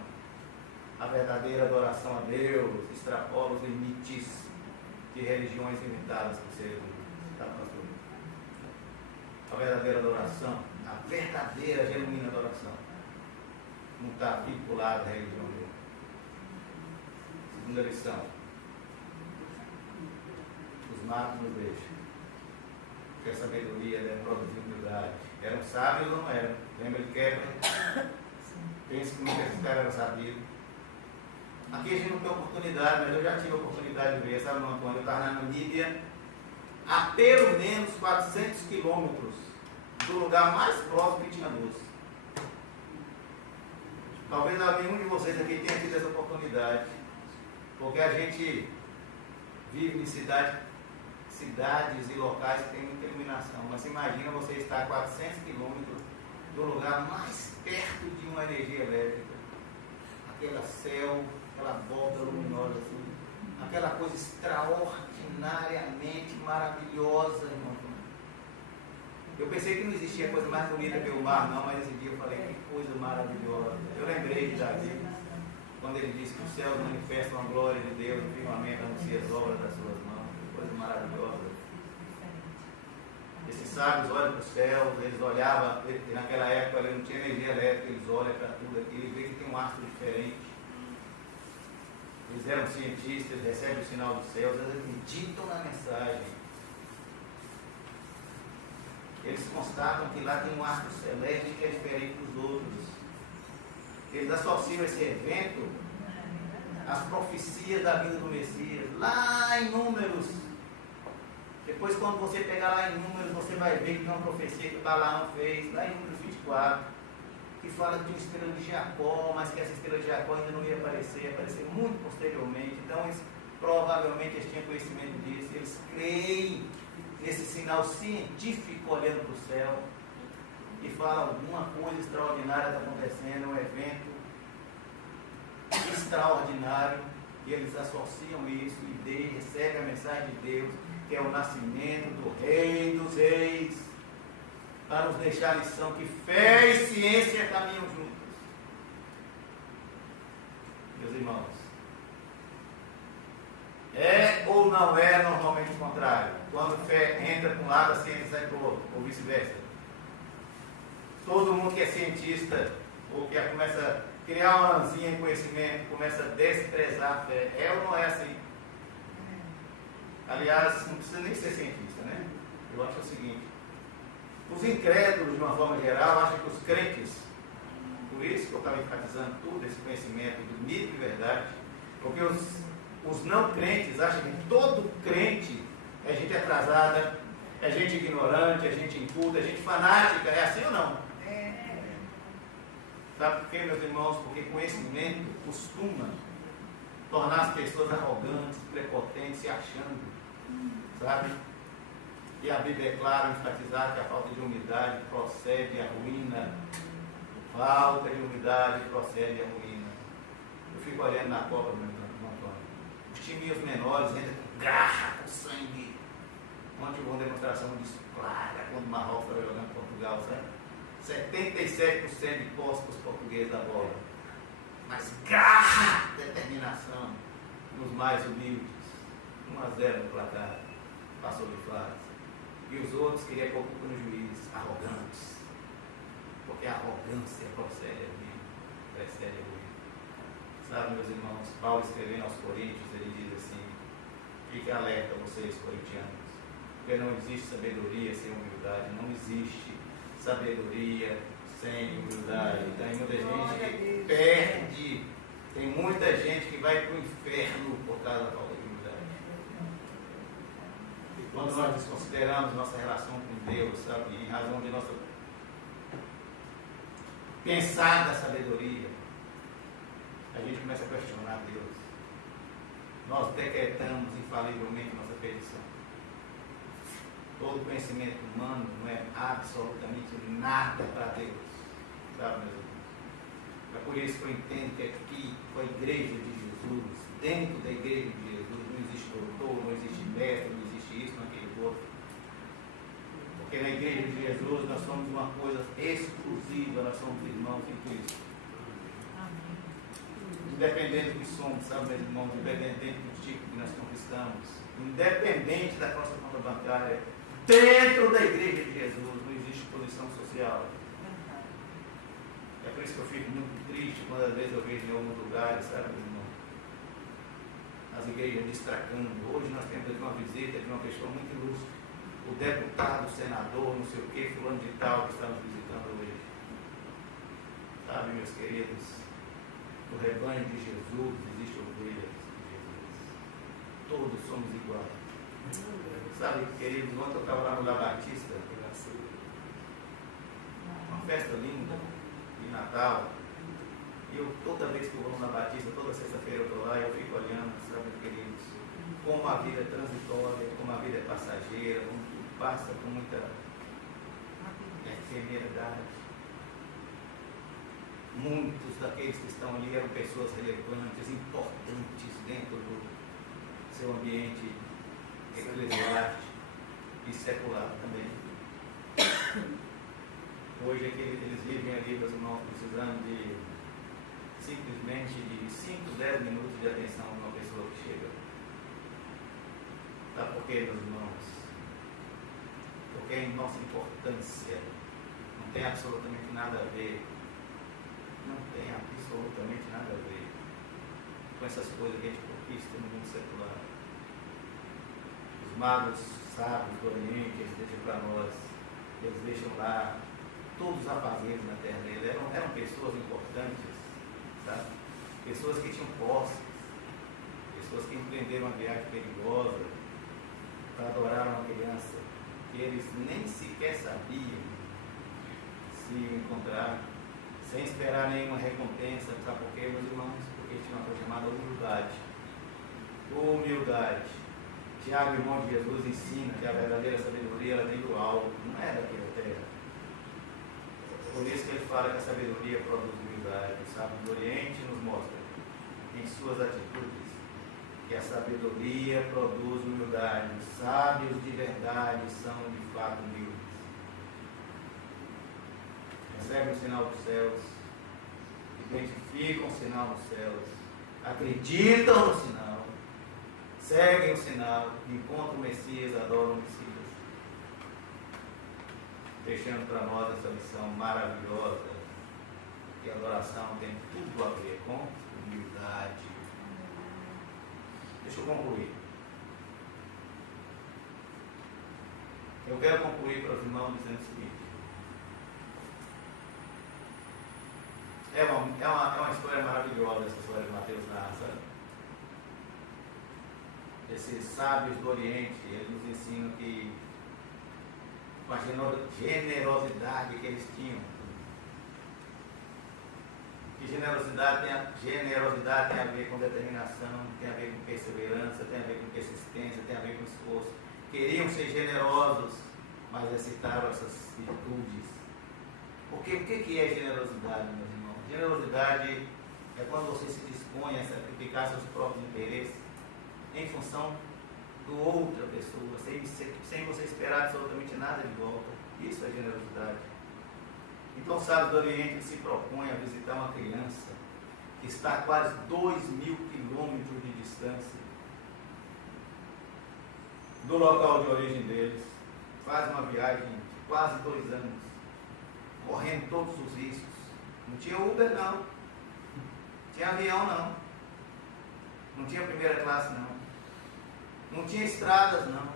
A verdadeira adoração a Deus extrapola os limites de religiões limitadas por ser da pastor. A verdadeira adoração, a verdadeira, genuína adoração, não está vinculada à religião dele. Segunda lição: os magos nos deixam, porque a sabedoria deve produzir humildade. Eram sábios ou não eram? Lembra de Kepler? Pensa como que esses caras eram sabidos. Aqui a gente não tem oportunidade, mas eu já tive a oportunidade de ver, sabe, não, Antônio? Eu estava na Namíbia, a pelo menos 400 quilômetros do lugar mais próximo que tinha luz. Talvez nenhum de vocês aqui tenha tido essa oportunidade, porque a gente vive em cidades e locais que tem muita iluminação. Mas imagina você estar a 400 quilômetros do lugar mais perto de uma energia elétrica, aquele céu, aquela volta luminosa, assim, aquela coisa extraordinariamente maravilhosa, irmão. Eu pensei que não existia coisa mais bonita que o mar, não, mas esse dia eu falei, que coisa maravilhosa. Eu lembrei de Davi, quando ele disse que os céus manifestam a glória de Deus, o firmamento anuncia as obras das suas mãos. Que coisa maravilhosa. Esses sábios olham para os céus, eles olhavam, naquela época ele não tinha energia elétrica, eles olham para tudo aqui, eles veem que tem um astro diferente. Eles eram cientistas, eles recebem o sinal dos céus, eles acreditam na mensagem. Eles constatam que lá tem um astro celeste que é diferente dos outros. Eles associam esse evento às profecias da vinda do Messias, lá em Números. Depois, quando você pegar lá em Números, você vai ver que tem uma profecia que Balaão fez, lá em Números 24, que fala de uma estrela de Jacó, mas que essa estrela de Jacó ainda não ia aparecer, ia aparecer muito posteriormente. Então, provavelmente eles tinham conhecimento disso, eles creem nesse sinal científico olhando para o céu e falam alguma coisa extraordinária está acontecendo, um evento extraordinário, e eles associam isso e recebem a mensagem de Deus, que é o nascimento do Rei dos Reis, para nos deixar a lição que fé e ciência caminham juntos. Meus irmãos, é ou não é normalmente o contrário? Quando fé entra para um lado, a ciência sai para o outro, ou vice-versa. Todo mundo que é cientista, ou que começa a criar uma lãzinha em conhecimento, começa a desprezar a fé. É ou não é assim? Aliás, não precisa nem ser cientista, né? Eu acho o seguinte: os incrédulos, de uma forma geral, acham que os crentes, por isso que eu estava enfatizando tudo esse conhecimento do mito e verdade, porque os não crentes acham que todo crente é gente atrasada, é gente ignorante, é gente inculta, é gente fanática. É assim ou não? Sabe por quê, meus irmãos? Porque conhecimento costuma tornar as pessoas arrogantes, prepotentes, se achando. Sabe? E a Bíblia é clara em enfatizar que a falta de humildade procede à ruína. Falta de humildade procede à ruína. Eu fico olhando na Copa, meu Antônio. Os timinhos menores entram com garra, com sangue. Ontem houve uma demonstração disso clara quando o Marrocos estava jogando Portugal, sabe? 77% de posse para os portugueses da bola. Mas garra, determinação nos mais humildes. 1-0 no placar. Passou de fase. E os outros queriam pôr culpa no juiz, arrogantes. Porque a arrogância precede a ruína. Sabe, meus irmãos, Paulo escrevendo aos Coríntios, ele diz assim: fique alerta, vocês corintianos, porque não existe sabedoria sem humildade, não existe sabedoria sem humildade. Tem muita gente que perde, tem muita gente que vai para o inferno por causa da falta de humildade. E quando nós desconsideramos nossa relação com Deus, sabe, em razão de nossa pensar da sabedoria, a gente começa a questionar Deus. Nós decretamos infalivelmente nossa perdição. Todo conhecimento humano não é absolutamente nada para Deus. Sabe, meus irmãos? É por isso que eu entendo que aqui, com a igreja de Jesus, dentro da igreja de Jesus, não existe doutor, não existe mestre, não existe isso, não aquele outro. Porque na igreja de Jesus nós somos uma coisa exclusiva, nós somos irmãos em Cristo. Independente do que somos, sabe, meus irmãos, independente do tipo que nós conquistamos, independente da nossa conta bancária, dentro da igreja de Jesus não existe posição social. É por isso que eu fico muito triste quando às vezes eu vejo em alguns lugares, sabe, meu irmão, as igrejas distracando. Hoje nós temos uma visita de uma pessoa muito ilustre, o deputado, o senador, não sei o que, fulano de tal, que está nos visitando hoje. Sabe, meus queridos, no rebanho de Jesus existe ovelhas de Jesus. Todos somos iguais. Sabe, queridos, ontem eu estava lá no La Batista, uma festa linda de Natal, e eu toda vez que eu vou no La Batista, toda sexta-feira eu estou lá e eu fico olhando, sabe, queridos, como a vida é transitória, como a vida é passageira, como tudo passa com muita efemeridade. Muitos daqueles que estão ali eram pessoas relevantes, importantes dentro do seu ambiente eclesiástico e secular também. Hoje é que eles vivem ali, meus irmãos, precisando de simplesmente de 5, 10 minutos de atenção de uma pessoa que chega. Sabe por quê, meus irmãos? Porque a nossa importância não tem absolutamente nada a ver. Não tem absolutamente nada a ver com essas coisas que a gente conquista no mundo secular. Os magos sábios do Oriente, eles deixam para nós, eles deixam lá todos os afazeres na terra deles. Eram pessoas importantes, sabe? Pessoas que tinham posses, pessoas que empreenderam uma viagem perigosa para adorar uma criança que eles nem sequer sabiam se encontrar, sem esperar nenhuma recompensa. Sabe por quê, meus irmãos? Porque tinha uma coisa chamada humildade. Humildade. Tiago, irmão de Jesus, ensina que a verdadeira sabedoria ela vem do alto, não é daqui da terra. Por isso que ele fala que a sabedoria produz humildade. O sábio do Oriente nos mostra, em suas atitudes, que a sabedoria produz humildade. Os sábios de verdade são de fato humildes. Recebem o sinal dos céus, identificam o sinal dos céus, acreditam no sinal, seguem o sinal, encontram o Messias, adoram o Messias. Deixando para nós essa lição maravilhosa, que a adoração tem tudo a ver com humildade. Deixa eu concluir. Eu quero concluir para os irmãos dizendo o seguinte. É uma história maravilhosa, essa história de Mateus narra, sabe? Esses sábios do Oriente, eles nos ensinam que, com a generosidade que eles tinham, generosidade tem a ver com determinação, tem a ver com perseverança, tem a ver com persistência, tem a ver com esforço. Queriam ser generosos, mas excitaram essas virtudes. Porque o que é generosidade, meus irmãos? Generosidade é quando você se dispõe a sacrificar seus próprios interesses em função de outra pessoa, sem você esperar absolutamente nada de volta. Isso é generosidade. Então, o sábio do Oriente se propõe a visitar uma criança que está a quase 2.000 quilômetros de distância do local de origem deles. Faz uma viagem de quase 2 anos, correndo todos os riscos. Não tinha Uber, não. Não tinha avião, não. Não tinha primeira classe, não. Não tinha estradas, não.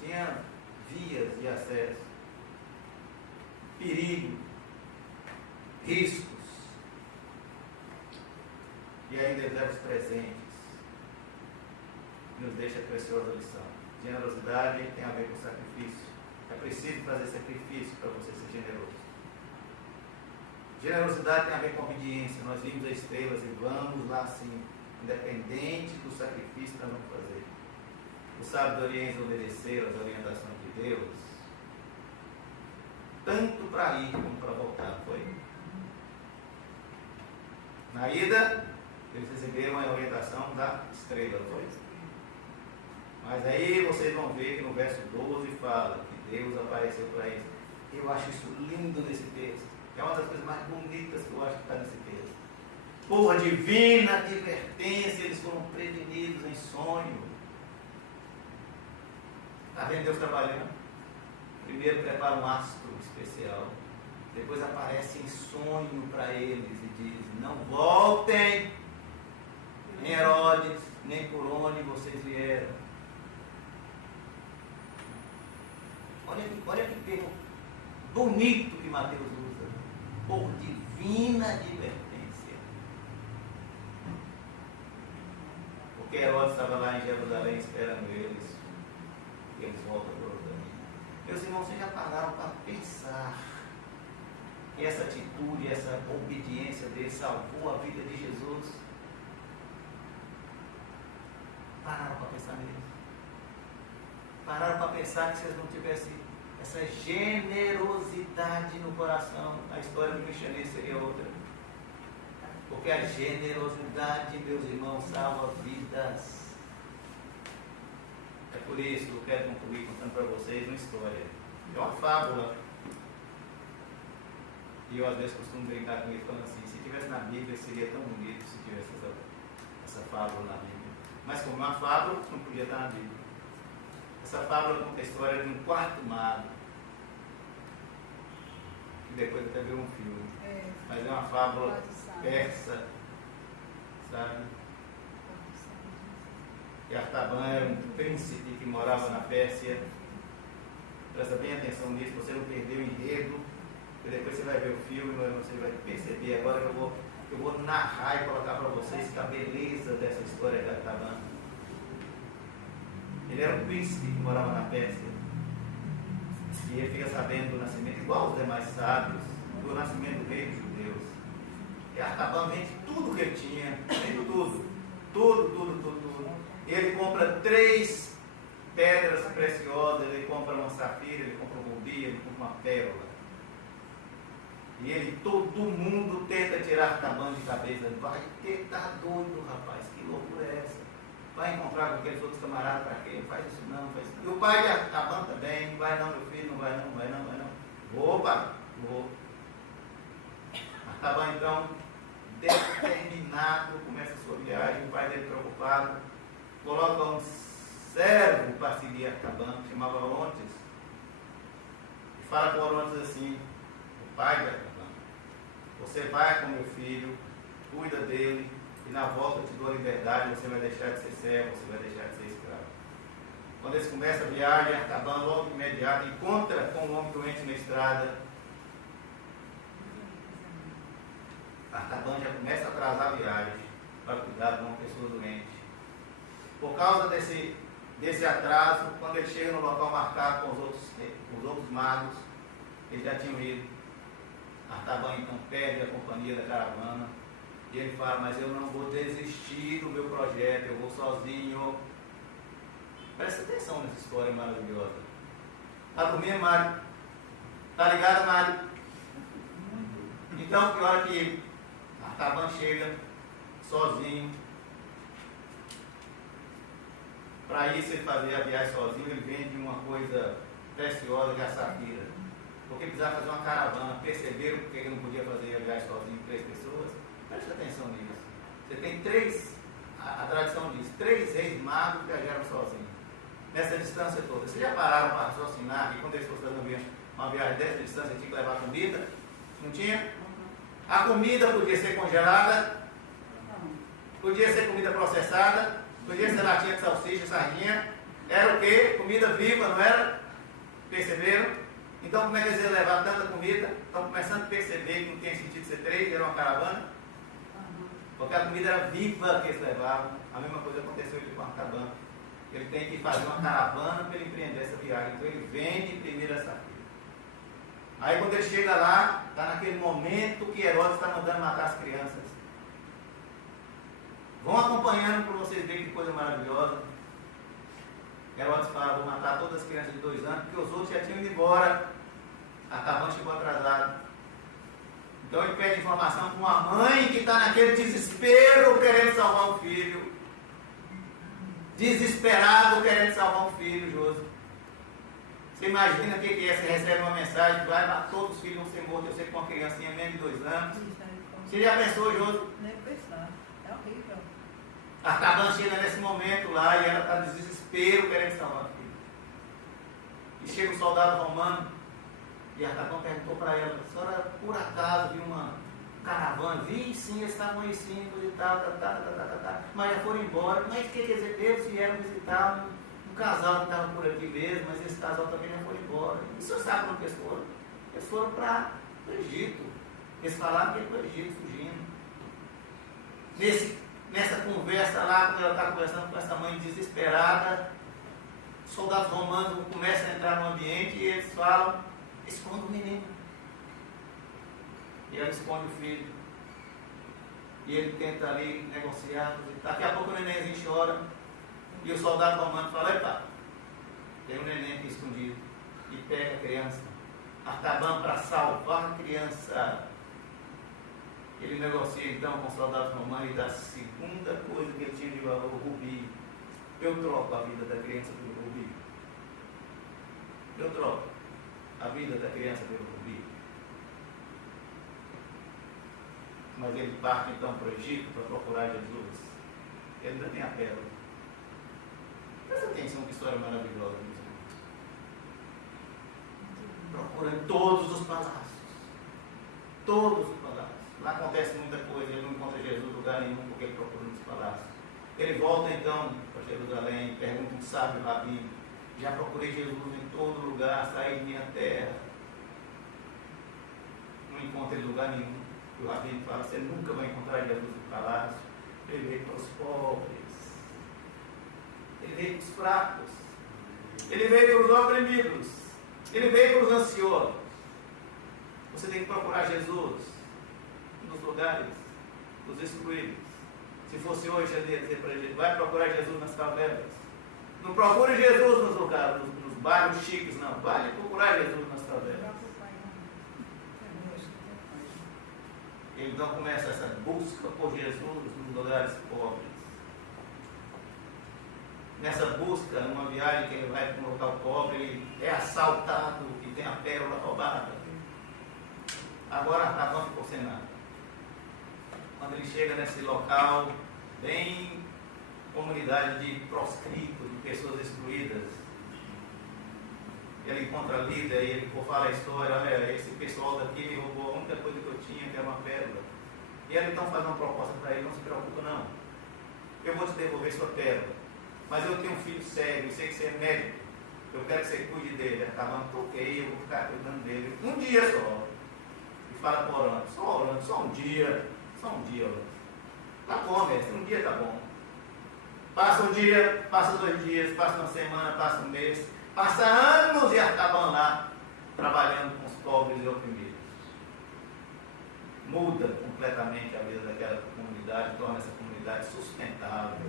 Tinha vias de acesso. Perigo, riscos, e ainda Ele dá os presentes, nos deixa a preciosa lição. Generosidade tem a ver com sacrifício. É preciso fazer sacrifício para você ser generoso. Generosidade tem a ver com obediência. Nós vimos as estrelas e vamos lá sim, independente do sacrifício que nós vamos fazer. O sábio do Oriente obedeceu às orientações de Deus, tanto para ir como para voltar, foi? Na ida, eles receberam a orientação da estrela, foi? Mas aí vocês vão ver que no verso 12 fala que Deus apareceu para eles. Eu acho isso lindo nesse texto. É uma das coisas mais bonitas que eu acho que está nesse texto. Por divina advertência, eles foram prevenidos em sonho. Está vendo Deus trabalhando? Primeiro prepara um astro especial, depois aparece em sonho para eles e diz: não voltem, nem Herodes, nem por onde vocês vieram. Olha que termo bonito que Mateus usa, por divina advertência. Porque Herodes estava lá em Jerusalém esperando eles, e eles voltam para o caminho. Meus irmãos, vocês já pararam para pensar que essa atitude, essa obediência dele salvou a vida de Jesus? Pararam para pensar nisso? Pararam para pensar que se eles não tivessem essa generosidade no coração, a história do cristianismo seria outra? Porque a generosidade, meus irmãos, salva vidas. É por isso que eu quero concluir contando para vocês uma história. É uma fábula. E eu às vezes costumo brincar com ele falando assim: se tivesse na Bíblia seria tão bonito se tivesse essa fábula na Bíblia. Mas como é uma fábula, não podia estar na Bíblia. Essa fábula conta a história de um quarto mago. Que depois até virou um filme. Mas é uma fábula persa, sabe? E Artaban era um príncipe que morava na Pérsia. Presta bem atenção nisso, você não perdeu o enredo, porque depois você vai ver o filme, você vai perceber. Agora eu vou narrar e colocar para vocês a beleza dessa história de Artaban. Ele era um príncipe que morava na Pérsia. E ele fica sabendo do nascimento, igual os demais sábios, do nascimento do rei dos judeus. E Artaban vende tudo que ele tinha, vende tudo. Tudo. Ele compra 3 pedras preciosas, ele compra uma safira, ele compra um rubi, ele compra uma pérola. E todo mundo tenta tirar Artaban de cabeça. Vai ter, tá doido, rapaz, que loucura é essa? Vai encontrar com aqueles outros camaradas para quê? Faz isso não, faz isso não. E o pai de Artaban também: vai não, meu filho, não vai não. Vou, pai, vou. Artaban então, determinado, começa a sua viagem. O pai dele preocupado coloca um servo para seguir Artaban, que chamava Orontes, e fala com Orontes assim: o pai de Artaban, você vai com meu filho, cuida dele, e na volta eu te dou a liberdade, você vai deixar de ser servo, você vai deixar de ser escravo. Quando eles começam a viagem, Artaban logo de imediato encontra com um homem doente na estrada. Artaban já começa a atrasar a viagem para cuidar de uma pessoa doente. Por causa desse atraso, quando ele chega no local marcado com os outros magos, eles já tinham ido. Artaban então pede a companhia da caravana. E ele fala, mas eu não vou desistir do meu projeto, eu vou sozinho. Presta atenção nessa história maravilhosa. Está dormindo, Mário? Está ligado, Mário? Então, que hora que Artaban chega sozinho, para isso ele fazer a viagem sozinho, ele vende uma coisa preciosa que é a safira. Porque precisava fazer uma caravana, perceberam porque ele não podia fazer a viagem sozinho, 3 pessoas? Preste atenção nisso. Você tem 3, a tradição diz, 3 reis magos viajaram sozinhos. Nessa distância toda. Vocês já pararam para raciocinar que quando eles foram fazer uma viagem dessa distância, tinha que levar comida? Não tinha? A comida podia ser congelada, podia ser comida processada, podia ser latinha de salsicha, sardinha. Era o quê? Comida viva, não era? Perceberam? Então como é que eles iam levar tanta comida? Estão começando a perceber que não tem sentido ser 3, era uma caravana. Porque a comida era viva que eles levavam. A mesma coisa aconteceu com o Artaban. Ele tem que fazer uma caravana para ele empreender essa viagem. Então ele vende primeiro essa fila. Aí quando ele chega lá, está naquele momento que Herodes está mandando matar as crianças. Vão acompanhando para vocês verem que coisa maravilhosa. Herodes fala, vou matar todas as crianças de 2 anos, porque os outros já tinham ido embora. Artaban chegou atrasado. Então ele pede informação para uma mãe que está naquele desespero querendo salvar um filho. Desesperado querendo salvar um filho, Josi. Você imagina o que é? Você recebe uma mensagem, vai lá, todos os filhos vão ser mortos, eu sei que com uma criancinha mesmo de 2 anos. Você já pensou, Josi? Nem pensar. É horrível. Artaban chega nesse momento lá e ela está de desespero querendo salvar o filho. E chega um soldado romano e Artaban perguntou para ela, a senhora por acaso viu uma caravana? Vi sim, eles estavam aí sim, e tal, mas já foram embora. Mas o que quer dizer? Eles vieram visitar um casal que estava por aqui mesmo, mas esse casal também já foi embora. E o senhor sabe onde eles foram? Eles foram para o Egito. Eles falaram que iam para o Egito fugindo. Nessa conversa lá, quando ela está conversando com essa mãe desesperada, os soldados romanos começam a entrar no ambiente e eles falam, esconda o menino. E ela esconde o filho. E ele tenta ali negociar. Daqui a pouco o nenenzinho chora. E o soldado romano fala, epa, tem um neném aqui escondido. E pega a criança. Artaban para salvar a criança. Ele negocia então com o soldado romano e dá a segunda coisa que ele tinha de valor, o rubi. Eu troco a vida da criança pelo rubi. Eu troco a vida da criança pelo rubi. Mas ele parte então para o Egito para procurar Jesus. Ele ainda tem a pérola. Presta atenção, que história maravilhosa, meus irmãos. Procura em todos os palácios. Todos os palácios. Lá acontece muita coisa, ele não encontra Jesus em lugar nenhum porque ele procura nos palácios. Ele volta então para Jerusalém, pergunta um sábio rabino, já procurei Jesus em todo lugar, saí de minha terra. Não encontra em lugar nenhum. E o rabino fala, você nunca vai encontrar Jesus no palácio. Ele veio para os pobres. Ele veio para os fracos. Ele veio para os oprimidos. Ele veio para os ansiosos. Você tem que procurar Jesus nos lugares dos excluídos. Se fosse hoje, eu ia dizer para ele, vai procurar Jesus nas favelas. Não procure Jesus nos lugares, nos bairros chiques, não. Vai procurar Jesus nas favelas. Então começa essa busca por Jesus nos lugares pobres. Nessa busca, numa viagem que ele vai para um local pobre, ele é assaltado e tem a pérola roubada. Agora Artaban ficou sem nada. Quando ele chega nesse local, bem comunidade de proscritos, de pessoas excluídas, ele encontra a líder e ele fala a história, olha, esse pessoal daqui me roubou a única coisa que eu tinha, que era uma pérola. E ele então faz uma proposta para ele, não se preocupa não, eu vou te devolver sua pérola, mas eu tenho um filho sério, sei que você é médico, eu quero que você cuide dele. Artaban, ok, eu vou ficar cuidando dele um dia só. E fala para Orlando, só um dia, Orlando. Tá bom, mestre, um dia tá bom. Passa um dia, passa 2 dias, passa uma semana, passa um mês, passa anos e Artaban lá, trabalhando com os pobres e oprimidos. muda completamente a vida daquela comunidade, torna essa comunidade sustentável.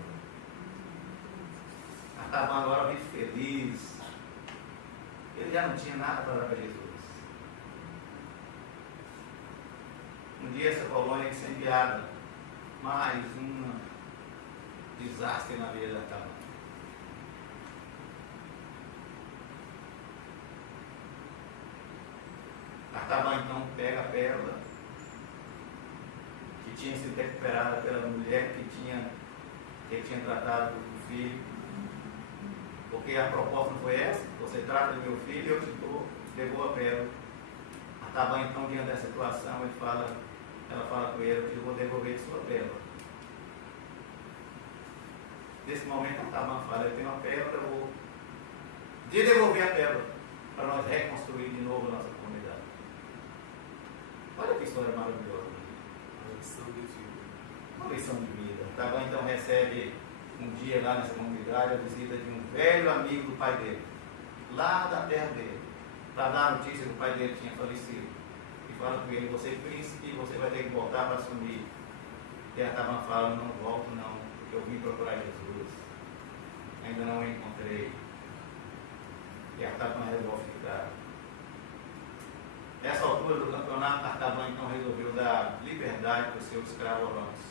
Artaban agora muito feliz. Ele já não tinha nada para dar para Jesus. Um dia essa colônia é incendiada, mais um desastre na vida de Artaban. Artaban então pega a pérola que tinha sido recuperada pela mulher que tinha tratado do filho, porque a proposta não foi essa: você trata do meu filho e eu te dou, levou a pérola. Artaban então, diante dessa situação, ela fala com ele: eu vou devolver a sua pérola. Nesse momento Artaban fala: eu tenho uma pérola, eu vou devolver a pérola para nós reconstruir de novo a nossa comunidade. Olha que história maravilhosa. Uma lição de vida. Artaban então recebe um dia lá nessa comunidade a visita de um velho amigo do pai dele, lá da terra dele, para dar a notícia que o pai dele tinha falecido. E fala com ele: você é príncipe, você vai ter que voltar para assumir. E Artaban fala: não volto não, porque eu vim procurar Jesus, ainda não o encontrei. E Artaban resolve ficar. Nessa altura do campeonato, Artaban então resolveu dar liberdade para o seu escravo Orontes.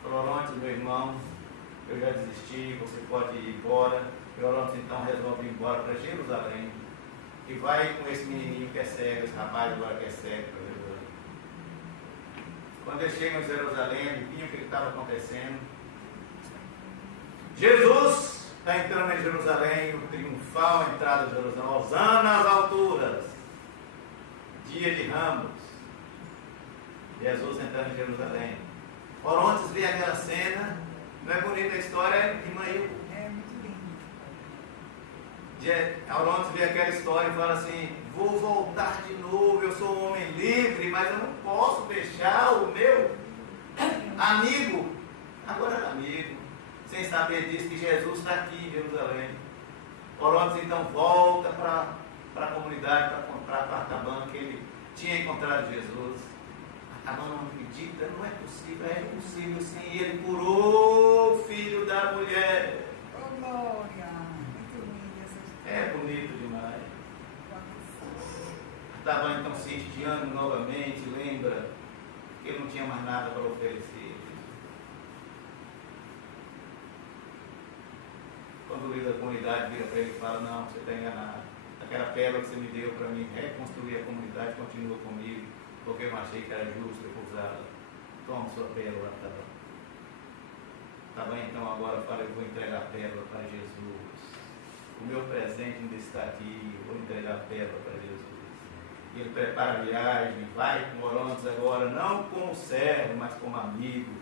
Falou: Orontes, meu irmão, eu já desisti, você pode ir embora. E Orontes então resolve ir embora para Jerusalém. E vai com esse menininho que é cego, esse rapaz agora que é cego, para Jerusalém. Quando eles chegam em Jerusalém, adivinha o que estava acontecendo? Jesus está entrando em Jerusalém, o triunfal entrada de Jerusalém, hosana às alturas. Dia de Ramos, Jesus entrando em Jerusalém. Orontes vê aquela cena, não é bonita a história de Maíl? É muito lindo. Orontes vê aquela história e fala assim: vou voltar de novo, eu sou um homem livre, mas eu não posso deixar o meu amigo, agora era amigo, sem saber disso, que Jesus está aqui em Jerusalém. Orontes então volta para a comunidade, para contar para Artaban que ele tinha encontrado Jesus. Artaban não acredita: não é possível. É possível sim, ele curou o filho da mulher. Oh, glória! Muito linda essa história. É bonito demais. Artaban então se enche de ânimo novamente, lembra que ele não tinha mais nada para oferecer. Quando o líder da comunidade vira para ele e fala: não, você está enganado. Aquela pérola que você me deu para mim reconstruir a comunidade continua comigo, porque eu não achei que era justo eu usá-la. Toma sua pérola, Artaban. Artaban então agora fala: eu vou entregar a pérola para Jesus. O meu presente ainda está aqui, eu vou entregar a pérola para Jesus. E ele prepara a viagem, vai com Orontes agora, não como servo, mas como amigo,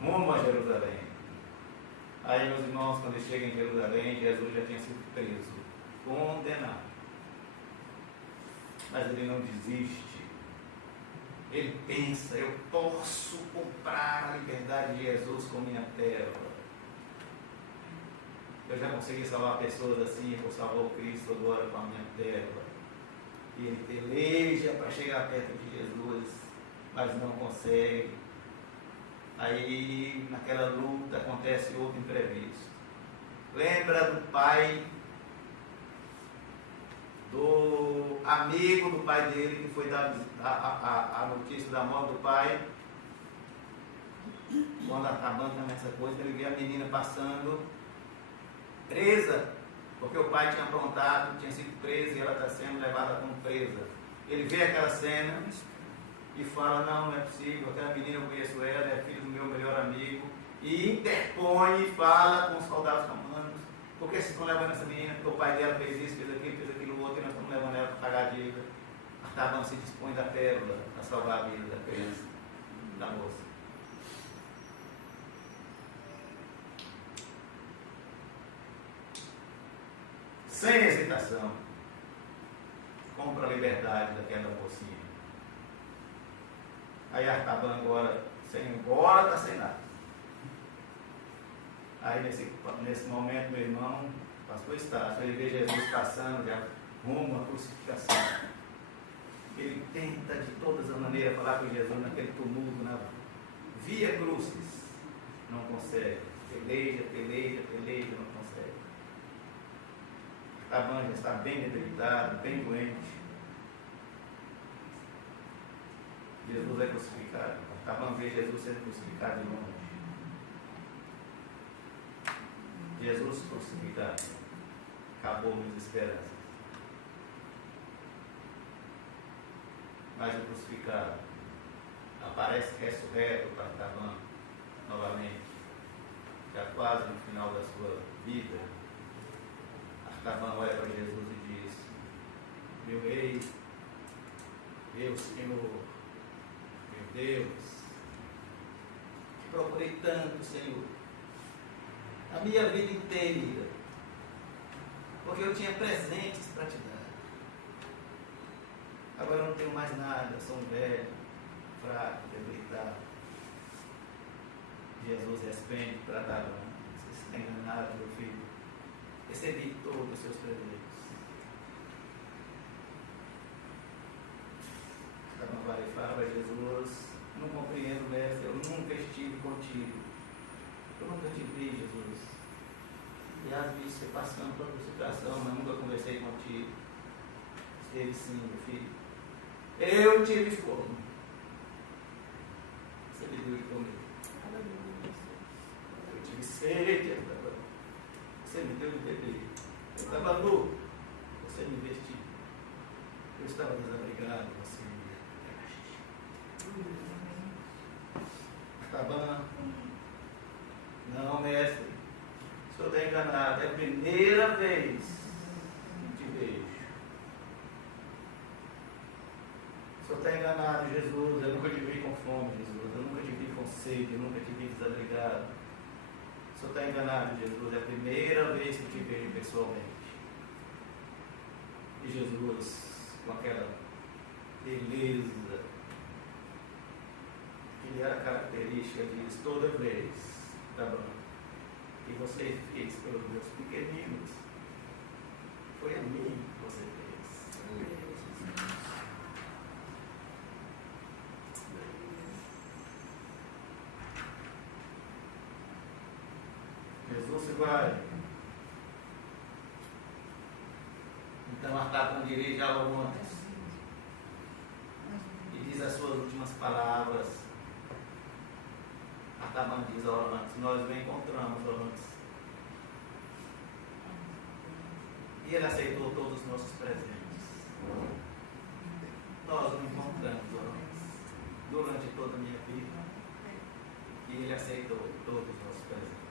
rumo a Jerusalém. Aí, meus irmãos, quando ele chega em Jerusalém, Jesus já tinha sido preso, condenado. Mas ele não desiste. Ele pensa: eu posso comprar a liberdade de Jesus com minha pérola. Eu já consegui salvar pessoas assim, eu vou salvar o Cristo agora com a minha pérola. E ele peleja para chegar perto de Jesus, mas não consegue. Aí, naquela luta, acontece outro imprevisto. Lembra do pai, do amigo do pai dele, que foi dar a notícia da morte do pai? Quando Artaban também essa coisa, ele vê a menina passando presa, porque o pai tinha aprontado, tinha sido presa e ela está sendo levada como presa. Ele vê aquela cena e fala: não é possível, aquela menina eu conheço ela, é filho do meu melhor amigo, e interpõe e fala com os soldados romanos: por que vocês estão levando essa menina? Porque o pai dela fez isso, fez aquilo outro, e nós estamos levando ela para pagar a dívida. Artaban se dispõe da pérola a salvar a vida da criança, da moça. Sem hesitação, compra a liberdade daquela mocinha. Aí Artaban agora está sem nada. Aí nesse momento, meu irmão, pastor Estácio, ele vê Jesus passando já rumo à crucificação. Ele tenta de todas as maneiras falar com Jesus naquele tumulto, na via crucis. Não consegue. Peleja, não consegue. Artaban já está bem debilitado, bem doente. Jesus é crucificado. Artaban vê Jesus sendo crucificado de longe. Jesus crucificado. Acabou minhas esperanças. Mas o crucificado aparece ressurreto para Artaban novamente, já quase no final da sua vida. Artaban olha para Jesus e diz: meu rei, meu Senhor, meu Deus, te procurei tanto, Senhor, a minha vida inteira, porque eu tinha presentes para te dar. Agora eu não tenho mais nada, sou um velho, fraco, debilitado. Jesus responde para Artaban: você está enganado, meu filho. Recebi todos os seus presentes. Artaban vai e fala: Jesus, não compreendo, mestre, eu nunca estive contigo. Eu nunca te vi, Jesus. E às vezes você passando por situação, mas nunca conversei contigo. Esteve sim, meu filho. Eu tive fome. Você me deu de comer. Eu tive sede, você me deu de beber. Eu estava nu, você me vestiu. Eu estava desabrigado, você me deu. Artaban, não, mestre, o senhor está enganado. É a primeira vez que te vejo. O senhor está enganado, Jesus. Eu nunca te vi com fome, Jesus. Eu nunca te vi com sede. Eu nunca te vi desabrigado. O senhor está enganado, Jesus. É a primeira vez que te vejo pessoalmente. E Jesus, com aquela beleza que lhe era característica, diz: toda vez, tá bom, que você fez pelos meus pequeninos, foi a mim que você fez. Jesus se vai. Então Artaban dirige a Laurontes e diz as suas últimas palavras. Artaban diz a Laurontes: nós o encontramos, Laurontes. E ele aceitou todos os nossos presentes. Nós o encontramos, Laurontes, durante toda a minha vida. E ele aceitou todos os nossos presentes.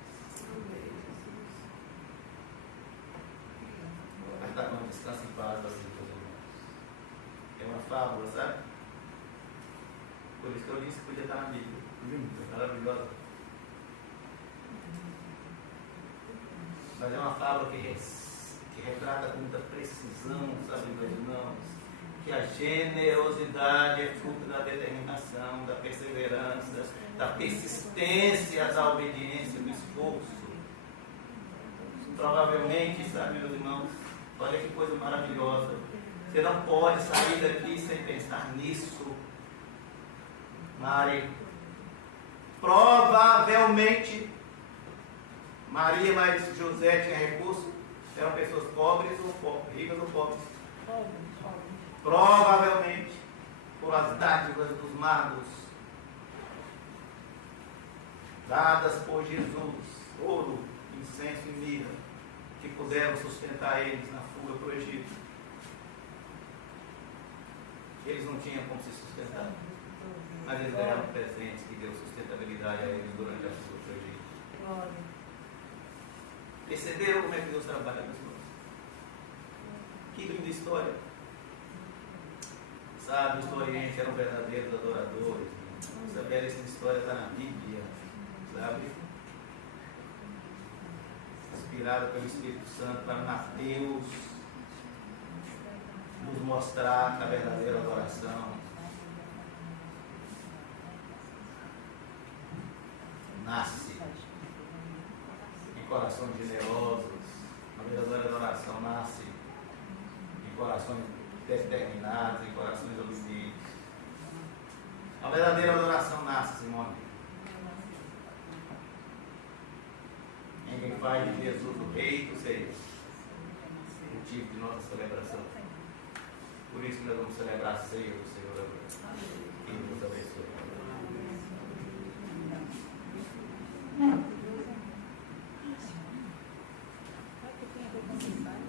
Artaban descansa em paz, assim, meus irmãos. É uma fábula, sabe? Por isso que eu disse que podia estar na Bíblia. Linda, maravilhosa. Mas é uma fábula que retrata com muita precisão, sabe, meus irmãos? Que a generosidade é fruto da determinação, da perseverança, da persistência, da obediência, do esforço. Provavelmente, sabe, meus irmãos, olha que coisa maravilhosa. Você não pode sair daqui sem pensar nisso. Mari, provavelmente Maria, Maria e José tinham recursos, eram pessoas pobres ou pobres, ricas ou pobres. Provavelmente, por as dádivas dos magos dadas por Jesus, ouro, incenso e mirra, que puderam sustentar eles na fuga para o Egito. Eles não tinham como se sustentar, mas eles ganharam presentes que deu sustentabilidade a eles durante a fuga para o Egito. Perceberam como é que Deus trabalha, meus irmãos? Que linda história. Sabe, os do Oriente eram verdadeiros adoradores. Essa belíssima história está na Bíblia, sabe? Inspirada pelo Espírito Santo para Mateus nos mostrar a verdadeira adoração. Nasce em corações generosos. A verdadeira adoração nasce em corações determinados, em corações obedientes. A verdadeira adoração nasce, Simone, em quem faz de Jesus o Rei dos Reis, motivo de nossa celebração. Por isso que nós vamos celebrar a ceia do Senhor agora. Que nos abençoe. Vai que tem a ver com